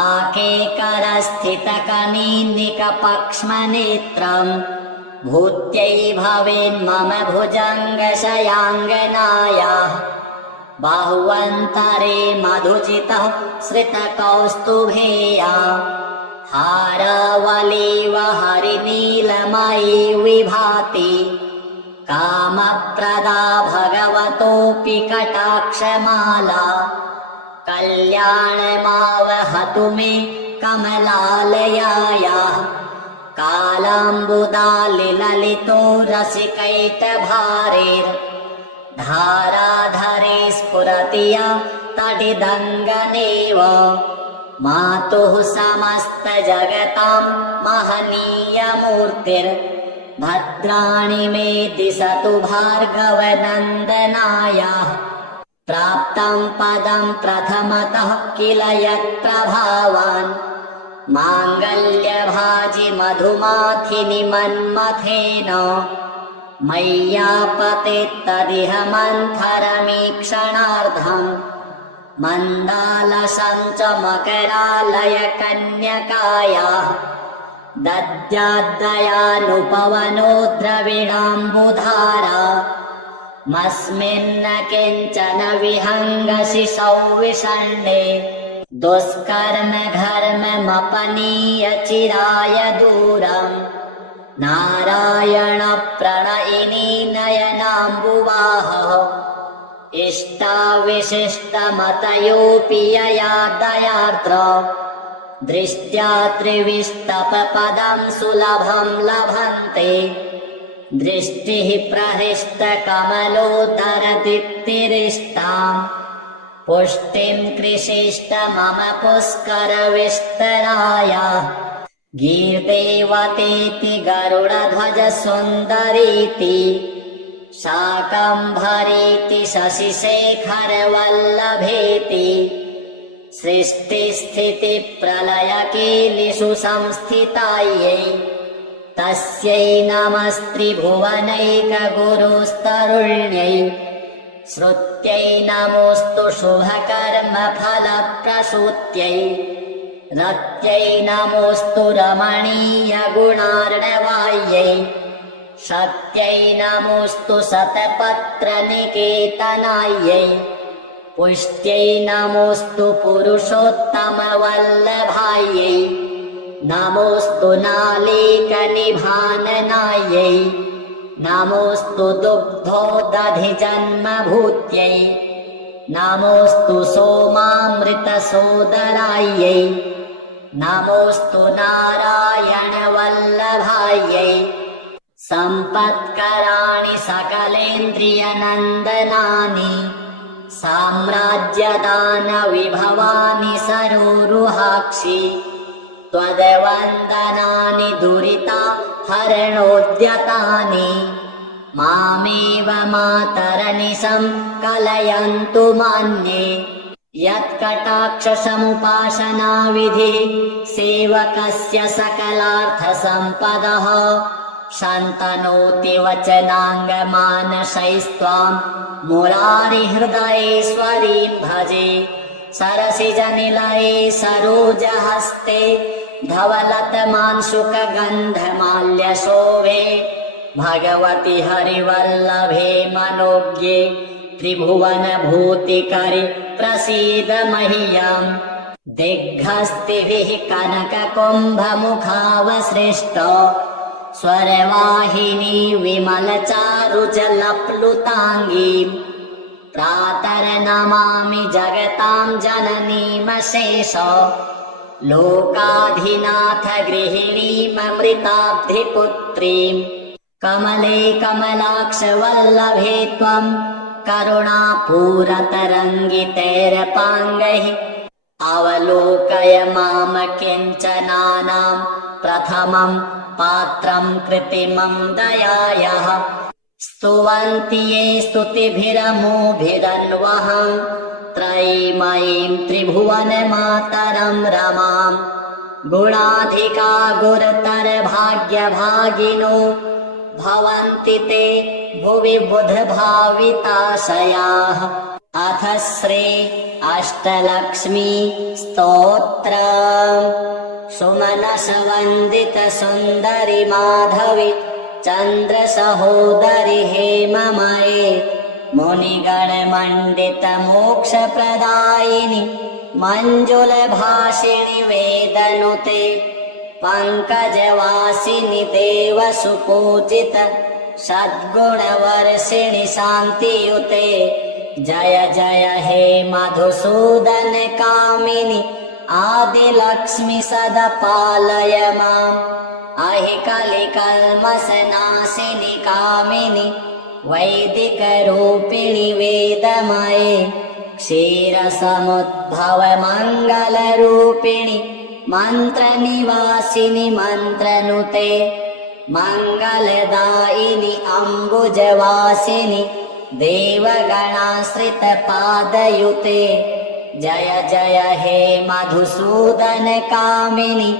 आकेकरस्थितकनीनिकपक्ष्मनेत्रम् भूत्यै भवेन्मम भुजङ्गशयाङ्गनायाः बाह्वन्तरे मधुचितः श्रितकौस्तुभेया हारावलीव हरिनीलमयी विभाति कामप्रदा भगवतोऽपि कटाक्षमाला कल्याणमावहतु मे कमलालयायाः कालाम्बुदालिललितो रसिकैटभारेर्धाराधरे स्फुरति या तडिदङ्गनेव मातुः समस्तजगतां महनीयमूर्तिर्भद्राणि मे दिशतु भार्गवनन्दनायाः प्राप्तं पदं प्रथमतः किल यत्प्रभावान् माङ्गल्यभाजि मधुमाथिनि मन्मथेन मय्यापतेत्तदिह मन्थरमीक्षणार्धम् मन्दालसं च मकरालय कन्यकायाः दद्याद्दयानुपवनो द्रविणाम्बुधारा मस्मिन्न किञ्चन विहङ्गशिशौ विषण्णे दुष्कर्म घर्ममपनीय चिराय दूरम् नारायण प्रणयिनी नयनाम्बुवाहः इष्टाविशिष्टमतयोऽपि यया दयार्द्र दृष्ट्या त्रिविष्टपपदं सुलभं लभन्ते दृष्टिः प्रहृष्टकमलोदरदीप्तिरिष्टाम् पुष्टिं कृषिष्ट मम पुष्करविस्तरायाः गीर्देवतेति गरुडध्वज सुन्दरीति शाकम्भरीति शशिशेखरवल्लभेति सृष्टिस्थितिप्रलयकेलिषु संस्थितायै तस्यै नमस्त्रिभुवनैकगुरुस्तरुण्यै श्रुत्यै नमोऽस्तु शुभकर्मफलप्रसूत्यै रत्यै नमोऽस्तु रमणीयगुणार्णवायै शक्त्यै नमोऽस्तु शतपत्रनिकेतनायै पुष्ट्यै नमोऽस्तु पुरुषोत्तमवल्लभायै नमोऽस्तु नालीकनिभाननायै नमोऽस्तु दुग्धोदधिजन्मभूत्यै नमोऽस्तु सोमामृतसोदरायै नमोऽस्तु नारायणवल्लभायै सम्पत्कराणि सकलेन्द्रियनन्दनानि साम्राज्यदानविभवानि सरोरुहाक्षि त्वद्वन्दनानि दुरिता हरणोद्यतानि मामेव मातरनिशं कलयन्तु मान्ये यत्कटाक्षसमुपासनाविधिः सेवकस्य सकलार्थसम्पदः शन्तनोति वचनाङ्गमानसैस्त्वां मुरारिहृदयेश्वरीं भजे सरसिजनिलये सरोजहस्ते धवलतमांशुकगन्धमाल्यशोभे भगवति हरिवल्लभे मनोज्ञे त्रिभुवनभूतिकरि प्रसीद मह्यम् दिग्हस्तिभिः कनककुम्भमुखावसृष्टो स्वरवाहिनी विमलचारुजलप्लुताङ्गीम् प्रातर्नमामि जगतां जननीमशेष लोकाधिनाथ गृहिणीममृताब्धिपुत्रीम् कमले कमलाक्षवल्लभे त्वम् करुणापूरतरङ्गितैरपाङ्गैः अवलोकय माम किञ्चनानाम् प्रथमम् पात्रम् कृत्रिमम् दयायाः स्तुवन्ति ये स्तुतिभिरमोभिरन्वहम् त्रयीमयीम् त्रिभुवनमातरम् रमाम् गुणाधिका गुरुतर भाग्यभागिनो भवन्ति ते भुवि बुधभाविताशयाः अथ श्री अष्टलक्ष्मी स्तोत्र सुमनस वन्दित सुन्दरि माधवी चन्द्र सहोदरि हेममये मुनिगण मण्डित मोक्ष प्रदायिनि मंजुल भाषिणि वेदनुते पंकजवासिनि देव सुपूजित सद्गुणवर्षिणि शान्तियुते जय जय हे मधुसूदन कामिनि आदिलक्ष्मि सदा पालय माम् अहि कलिकल्मषनाशिनि कामिनि वैदिकरूपिणि वेदमये क्षीरसमुद्भव मङ्गलरूपिणि मन्त्रनिवासिनि मन्त्रनुते मङ्गलदायिनि अम्बुजवासिनि देवगणाश्रित पादयुते जय जय हे मधुसूदन कामिनि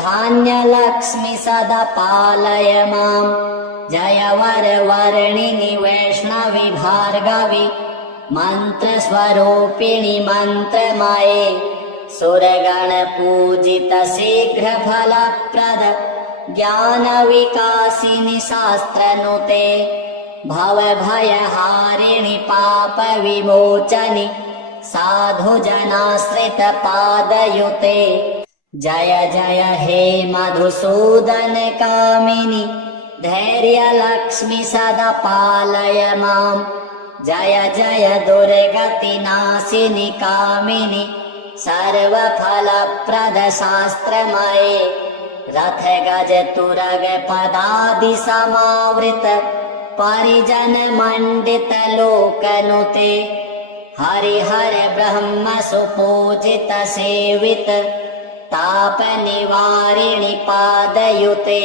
धान्यलक्ष्मि सदा पालय माम् जय वरवर्णिनि वैष्णवि भार्गवि मन्त्रस्वरूपिणि मन्त्रमये सुरगण पूजित शीघ्र फलप्रद ज्ञानविकासिनि शास्त्रनुते भवभयहारिणि पाप विमोचनि साधुजनाश्रित पादयुते जय जय हे मधुसूदन कामिनि धैर्यलक्ष्मि सदा पालय माम् जय जय दुर्गतिनाशिनि कामिनि सर्वफलप्रद शास्त्रमये रथ गज तुरग पदादि समावृत परिजन मण्डित लोकनुते हरिहर ब्रह्म सुपूजित सेवित ताप निवारिणि पादयुते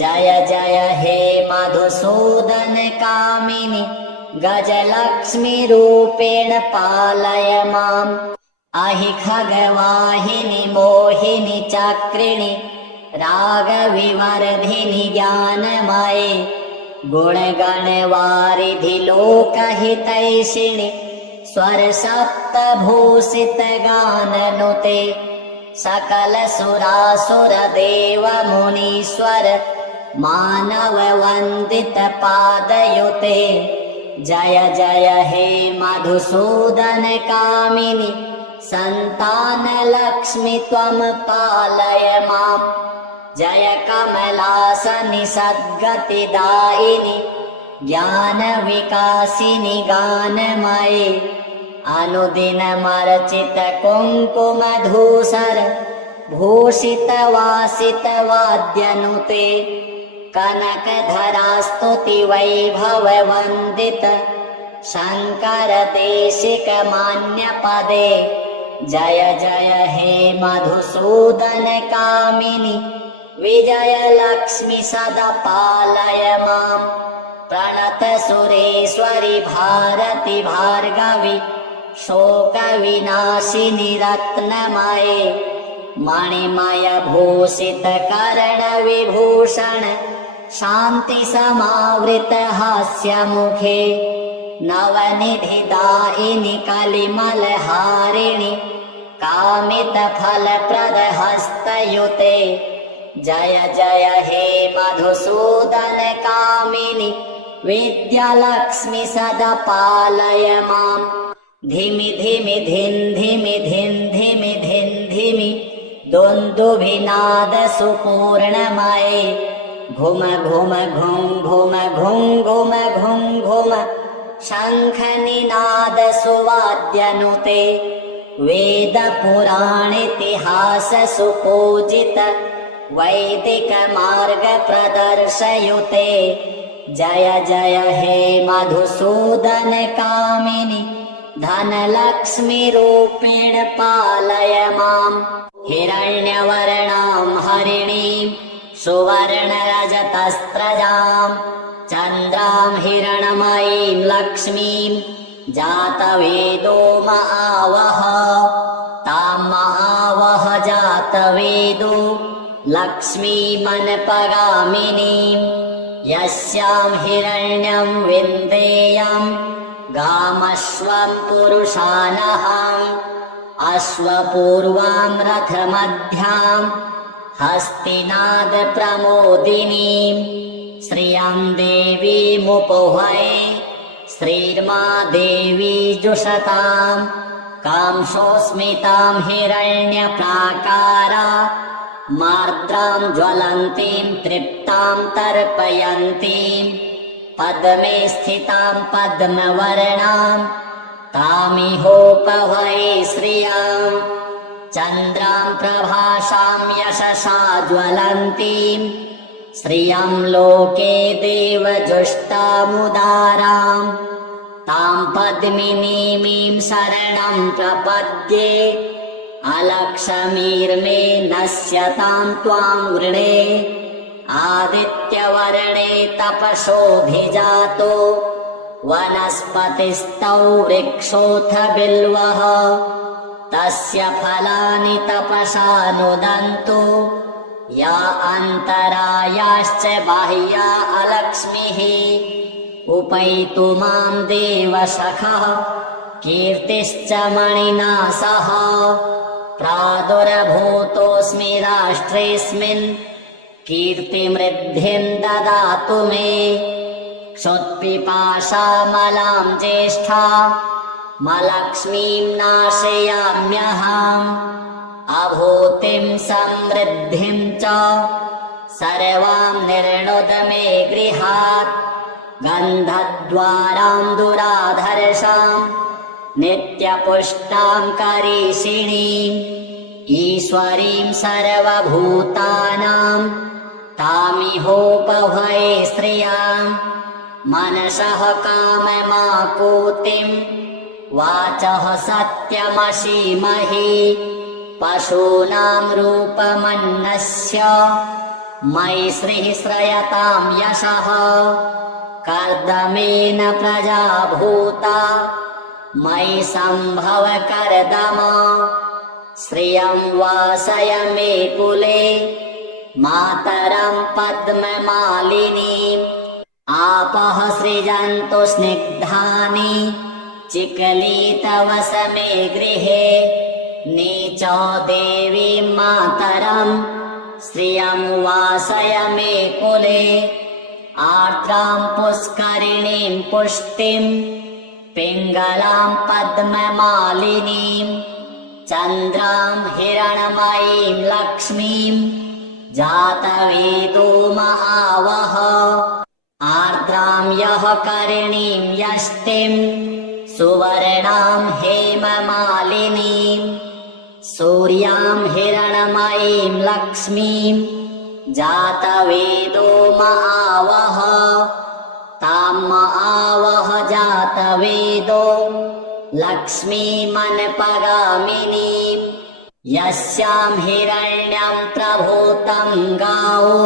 जय जय हे मधुसूदन कामिनि गजलक्ष्मी रूपेण पालय माम् अहि खगवाहिनि मोहिनि चक्रिणि रागविवर्धिनि ज्ञानमये गुणगणवारिधि लोकहितैषिणि स्वर सप्तभूषित गाननुते सकल सुरासुर देव मुनीश्वर मानव वन्दित पादयुते जय जय हे मधुसूदन कामिनि संतान लक्ष्मि त्वं पालय माम् जय कमलासनि सद्गतिदायिनि ज्ञान विकासिनि गानमये अनुदिनमर्चित कुङ्कुमधूसर भूषित वासित वाद्यनुते कनकधरास्तुति वैभव वन्दित शङ्कर देशिक मान्य पदे जय जय हे मधुसूदन कामिनि विजय लक्ष्मि सदा पालय माम् प्रणत सुरेश्वरि भारति भार्गवि शोक विनाशिनि रत्नमये मणिमय भूषित कर्ण विभूषण शान्ति समावृत हास्य मुखे नवनिधि दायिनि कलिमल हारिणि कामित फलप्रद हस्तयुते जय जय हे मधुसूदन कामिनि विद्यालक्ष्मि सदा पालय माम् धिमि धिमि धिन् धिमि धिन् धिमि धिन् धिमि दोन्दुभिनादसुपूर्णमये घुम घुम घुं घुम घुं घुम घुं घुम शङ्खनिनादसुवाद्यनुते वेदपुराणेतिहाससुपूजित वैदिकमार्गप्रदर्शयुते जय जय हे मधुसूदन कामिनि धनलक्ष्मीरूपेण पालय माम् हिरण्यवर्णां हरिणीं सुवर्णरजतस्रजाम् चन्द्रां हिरणमयीं लक्ष्मीं जातवेदो महावह तां महावह जातवेदो लक्ष्मीमनपगामिनीं यस्यां हिरण्यं विन्देयं गामश्वं पुरुषानहम् अश्वपूर्वां रथमध्यां हस्तिनादप्रमोदिनीं श्रियं देवीमुपहये श्रीर्मा देवी जुषतां कांसोऽस्मितां हिरण्यप्राकारा मार्द्रां ज्वलन्तीं तृप्तां तर्पयन्तीं पद्मे स्थितां पद्मवर्णां तामिहोपहये श्रियां चन्द्रां प्रभासां यशसा ज्वलन्तीं श्रियं लोके देवजुष्टामुदारां तां पद्मिनीमीं शरणं प्रपद्ये अलक्ष्मीर्मे नश्यतां त्वां वृणे आदित्यवर्णे तपसोऽभिजातो वनस्पतिस्थौ वृक्षोऽथ बिल्वः तस्य फलानि तपसा नुदन्तु या अन्तरायाश्च बाह्या अलक्ष्मीः उपैतु मां देवसखः कीर्तिश्च मणिना सह प्रादुर्भूतोऽस्मि राष्ट्रेऽस्मिन् कीर्तिमृद्धिं ददातु मे क्षुत्पिपासामलां ज्येष्ठा मलक्ष्मीं नाशयाम्यहम् अभूतिं समृद्धिं च सर्वां निर्णुद मे गृहात् गन्धद्वारां दुराधर्षां नित्यपुष्टां करीषिणीम् ईश्वरीं सर्वभूतानां तामिहोपहये श्रियां मनसः काममाकूतिं वाचः सत्यमसीमहि पशूनां रूपमन्नस्य मयि श्रीः श्रयतां यशः कर्दमेन प्रजा भूता मयि सम्भव कर्दम श्रियं वासय मे कुले मातरं पद्ममालिनीम् आपः सृजन्तु स्निग्धानि चिकलितवस मे गृहे नीचो देवीं मातरं श्रियं वासय मे कुले आर्द्रां पुष्करिणीं पुष्टिं पिङ्गलां पद्ममालिनीं चन्द्रां हिरणमयीं लक्ष्मीं जातवेदो महावह आर्द्रां यः करिणीं यष्टिं सुवर्णां हेममालिनीं सूर्यां हिरणमयीं लक्ष्मीं जातवेदो महावह तां महावह जातवेदो लक्ष्मीमनपगामिनीं यस्यां हिरण्यं प्रभूतं गावो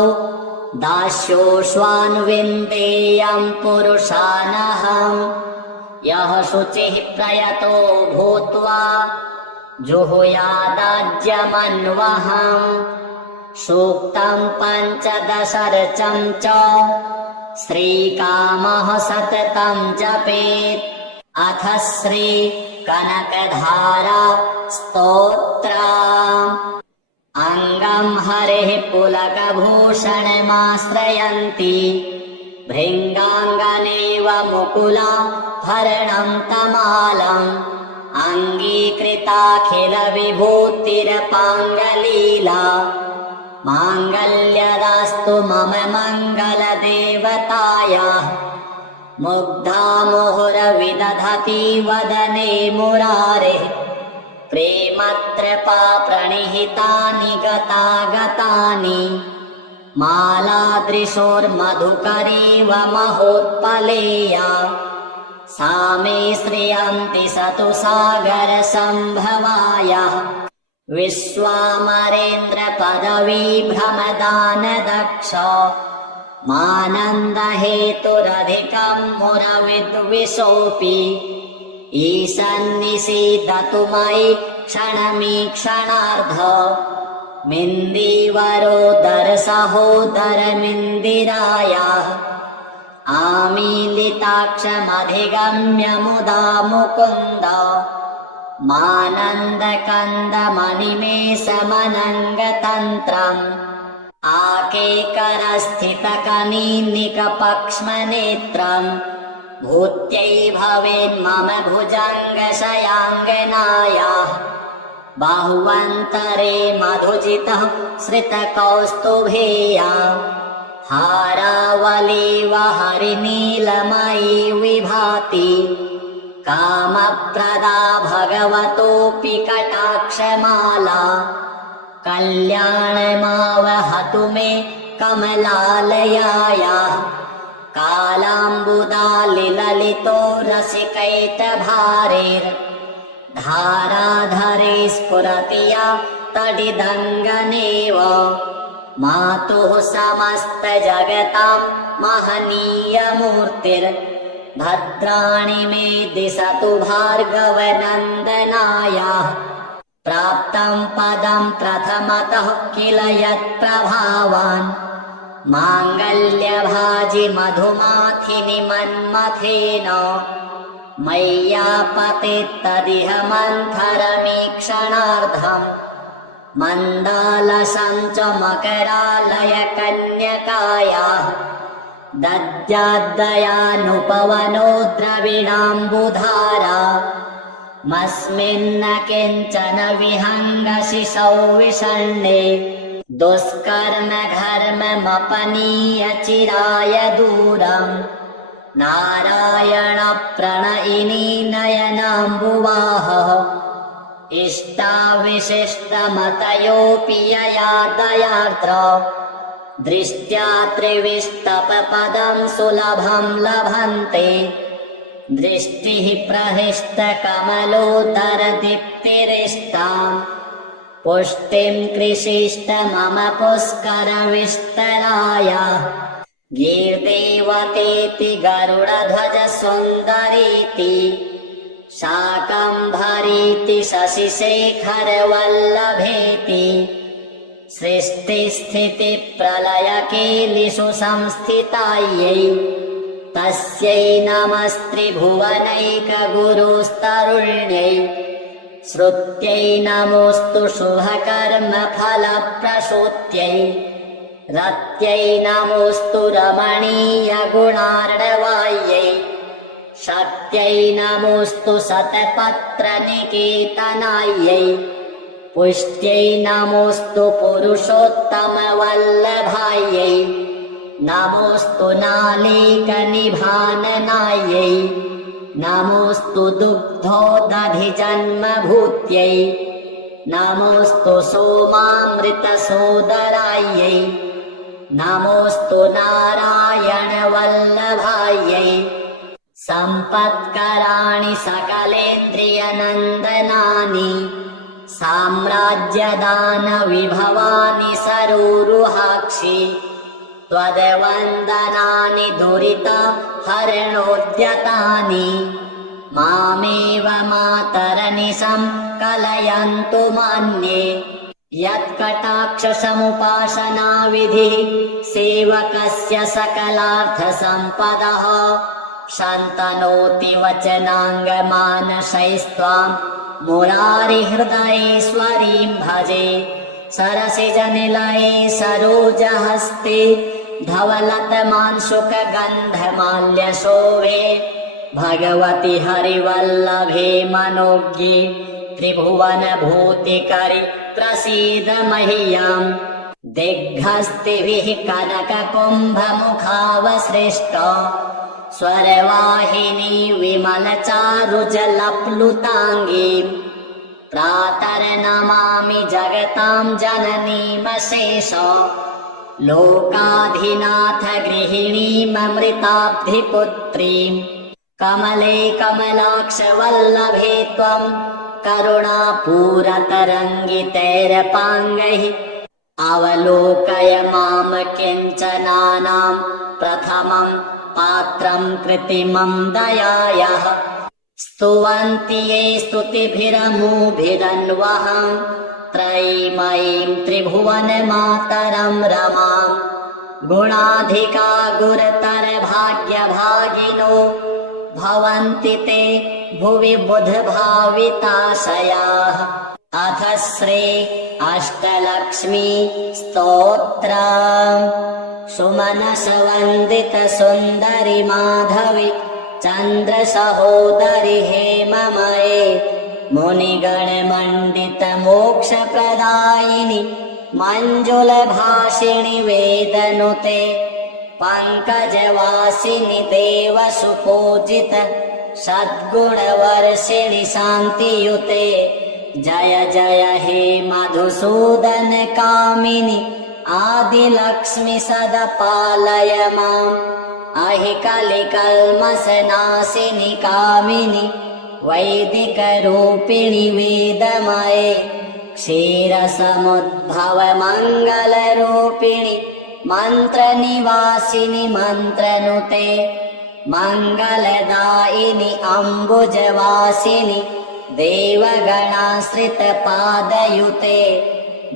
दास्योऽश्वान्विन्देयं पुरुषानहम् यः शुचिः प्रयतो भूत्वा जुहुयादाज्यमन्वहम् सूक्तं पञ्चदशर्चं च श्रीकामः सततं जपेत् अथ श्री कनकधारा स्तोत्रम् अङ्गं हरेः पुलकभूषणमाश्रयन्ति भृङ्गाङ्गनेव मुकुला भरणं तमालम् अङ्गीकृताखिलविभूतिरपाङ्गलीला माङ्गल्यदास्तु मम मङ्गलदेवतायाः मुग्धा मुहुरविदधति वदने मुरारेः प्रेमत्रपा प्रणिहितानि गतागतानि मालादृशोर्मधुकरीव महोत्पलेया सा मे श्रियन्ति सतु सागरसम्भवायाः विश्वामरेन्द्रपदवीभ्रमदानदक्ष मानन्दहेतुरधिकं मुरविद्विषोऽपि ईशन्निषीदतु मयि क्षणमीक्षणार्ध मिन्दिवरोदरसहोदरमिन्दिरायाः आमीलिताक्षमधिगम्य मुदा मुकुन्द मानन्दकन्दमणिमेषमनङ्गतन्त्रम् आकेकरस्थितकनीनिकपक्ष्मनेत्रम् भूत्यै भवेन्मम भुजङ्गशयाङ्गनायाः बाह्वन्तरे मधुजितः श्रितकौस्तुभेया हारावलीव हरिनीलमयी विभाति कामप्रदा भगवतोऽपि कटाक्षमाला कल्याणमावहतु मे कमलालयायाः कालाम्बुदालिललितो रसिकैतभारेर्धाराधरे स्फुरति या तडिदङ्गनेव मातुः समस्तजगतां महनीयमूर्तिर्भद्राणि मे दिशतु भार्गवनन्दनायाः प्राप्तं पदं प्रथमतः किल यत्प्रभावान् माङ्गल्यभाजि मधुमाथिनि मन्मथेन मय्यापतेत्तदिह मन्थरमीक्षणार्धम् मन्दालसञ्च मकरालय कन्यकायाः दद्याद्दयानुपवनो द्रविणाम्बुधारा मस्मिन्न किञ्चन विहङ्गशिशौ विषण्णे दुष्कर्मघर्ममपनीय चिराय दूरम् नारायणप्रणयिनी नयनाम्बुवाहः इष्टाविशिष्टमतयोऽपि यया दयार्द्र दृष्ट्या त्रिविष्टपपदं सुलभं लभन्ते दृष्टिः प्रहिष्टकमलोदरदीप्तिरिष्टाम् पुष्टिं कृषिष्ट मम पुष्करविस्तरायाः गीर्देवतेति गरुडध्वज सुन्दरीति शाकम्भरीति शशिशेखरवल्लभेति सृष्टिस्थितिप्रलयकेलिषु संस्थितायै तस्यै नमस्त्रिभुवनैकगुरुस्तरुण्यै श्रुत्यै नमोऽस्तु शुभकर्मफलप्रसूत्यै रत्यै नमोऽस्तु रमणीयगुणार्णवायै शक्त्यै नमोऽस्तु शतपत्रनिकेतनायै पुष्ट्यै नमोऽस्तु पुरुषोत्तमवल्लभायै नमोऽस्तु नालीकनिभाननायै नमोऽस्तु दुग्धोदधिजन्मभूत्यै नमोऽस्तु सोमामृतसोदरायै नमोऽस्तु नारायणवल्लभायै सम्पत्कराणि सकलेन्द्रियनन्दनानि साम्राज्यदानविभवानि सरोरुहाक्षि त्वद्वन्दनानि दुरितहरणोद्यतानि मामेव मातरनिशं कलयन्तु मन्ये यत्कटाक्षसमुपासनाविधिः सेवकस्य सकलार्थसम्पदः शन्तनोति वचनाङ्गमानसैस्त्वां मुरारिहृदयेश्वरीं भजे सरसिजनिलये सरोजहस्ते धवलतमांशुकगन्धमाल्यशोभे भगवति हरिवल्लभे मनोज्ञे त्रिभुवनभूतिकरि प्रसीद मह्यम् दिग्हस्तिभिः कनककुम्भमुखावसृष्ट स्वरवाहिनी विमलचारुजलप्लुताङ्गीम् प्रातर्नमामि जगतां जननीमशेष लोकाधिनाथ गृहिणीममृताब्धिपुत्रीम् कमले कमलाक्ष वल्लभे त्वम् करुणापूरतरङ्गितैरपाङ्गैः अवलोकय माम किञ्चनानां प्रथमं पात्रं कृत्रिमं दयायाः स्तुवन्ति ये स्तुतिभिरमुभिरन्वहं त्रयीमयीं त्रिभुवनमातरं रमां गुणाधिका गुरुतर भाग्यभागिनो भवन्ति ते भुवि बुधभाविताशयाः अथ श्री अष्टलक्ष्मी स्तोत्रम् सुमनस वन्दित सुन्दरि माधवी चन्द्र सहोदरि हेममये मुनिगण मण्डित मोक्ष प्रदायिनि मञ्जुल भाषिणि वेदनुते पंकजवासिनि देव सुपूजित सद्गुणवर्षिणि शान्तियुते जय जय हे मधुसूदन कामिनि आदिलक्ष्मि सदा पालय माम् अहि कलिकल्मषनाशिनि कामिनि वैदिक रूपिणि वेदमये क्षीरसमुद्भव मंगल रूपिणि मंत्र निवासिनि मंत्रनुते मंगलदायिनि अम्बुजवासिनि देवगणाश्रित पादयुते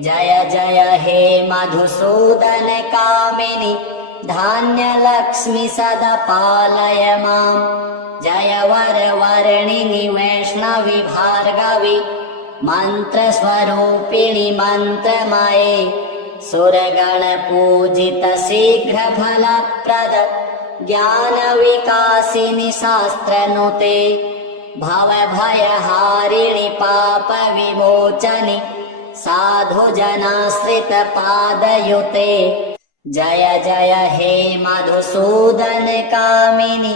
जय जय हे मधुसूदन कामिनि धान्यलक्ष्मि सदा पालय माम् जय वरवर्णिनि वैष्णवि भार्गवि मन्त्रस्वरूपिणि मन्त्रमये सुरगण पूजित शीघ्र फलप्रद ज्ञान विकासिनि शास्त्रनुते भवभयहारिणि पाप विमोचनि साधु जनाश्रित पादयुते जय जय हे मधुसूदन कामिनि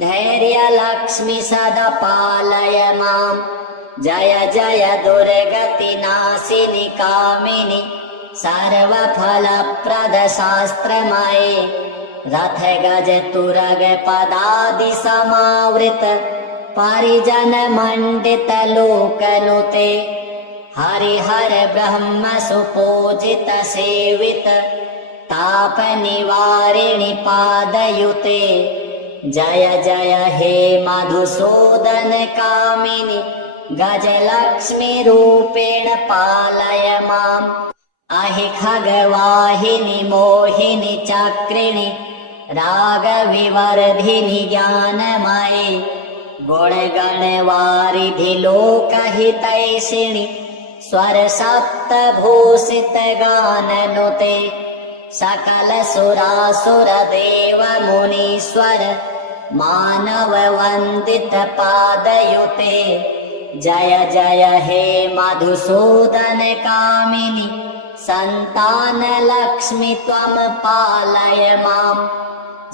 धैर्य लक्ष्मि सदा पालय माम् जय जय दुर्गति नाशिनि कामिनि सर्वफलप्रद शास्त्रमये रथ गज तुरग पदादि समावृत परिजन मंडित लोकनुते हरिहर ब्रह्म सुपूजित सेवित ताप निवारिणि पादयुते जय जय हे मधुसूदन कामिनि गजलक्ष्मी रूपेण पालय माम् अहि खगवाहिनि मोहिनि चक्रिणि रागविवर्धिनि ज्ञानमये गुणगणवारिधि लोकहितैषिणि स्वर सप्तभूषित गाननुते सकल सुरासुर देव मुनीश्वर मानव वन्दित पादयुते जय जय हे मधुसूदन कामिनि संतान लक्ष्मि त्वं पालय माम्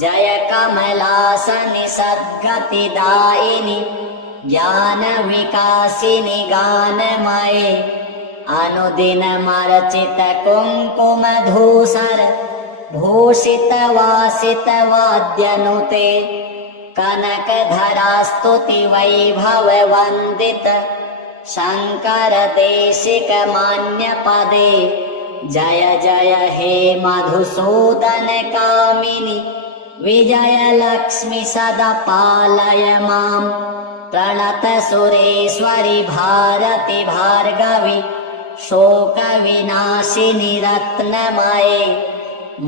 जय कमलासनि सद्गतिदायिनि ज्ञान विकासिनि गानमये अनुदिनमर्चित कुङ्कुम धूसर भूषित वासित वाद्यनुते कनकधरा स्तुति वैभव वन्दित शंकर देशिक मान्य पदे जय जय हे मधुसूदन कामिनि विजय लक्ष्मि सदा पालय माम् प्रणत सुरेश्वरि भारति भार्गवि शोक विनाशिनि रत्नमये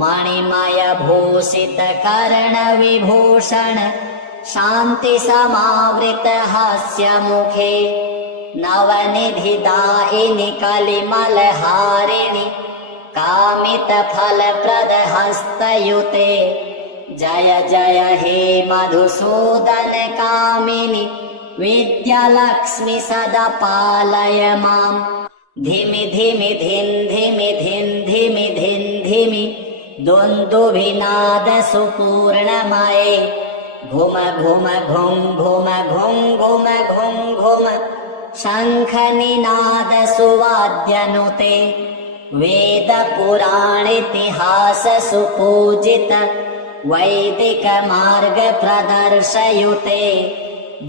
मणिमय भूषित कर्ण विभूषण शान्ति समावृत हास्य मुखे नवनिधि दायिनि कलिमल हारिणि कामित फलप्रद हस्तयुते जय जय हे मधुसूदन कामिनि विद्यालक्ष्मि सदा पालय माम् धिमि धिमि धिन् धिमि धिन् धिमि धिन् धिमि दुन्दुभिनाद सुपूर्णमये घुम घुम घुं घुम घुं घुम घुं घुम शङ्खनिनाद सुवाद्यनुते वेद पुराणेतिहास सुपूजित वैदिक मार्ग प्रदर्शयुते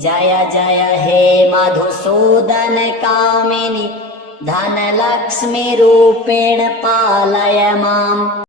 जय जय हे मधुसूदन कामिनि धनलक्ष्मी रूपेण पालय माम्।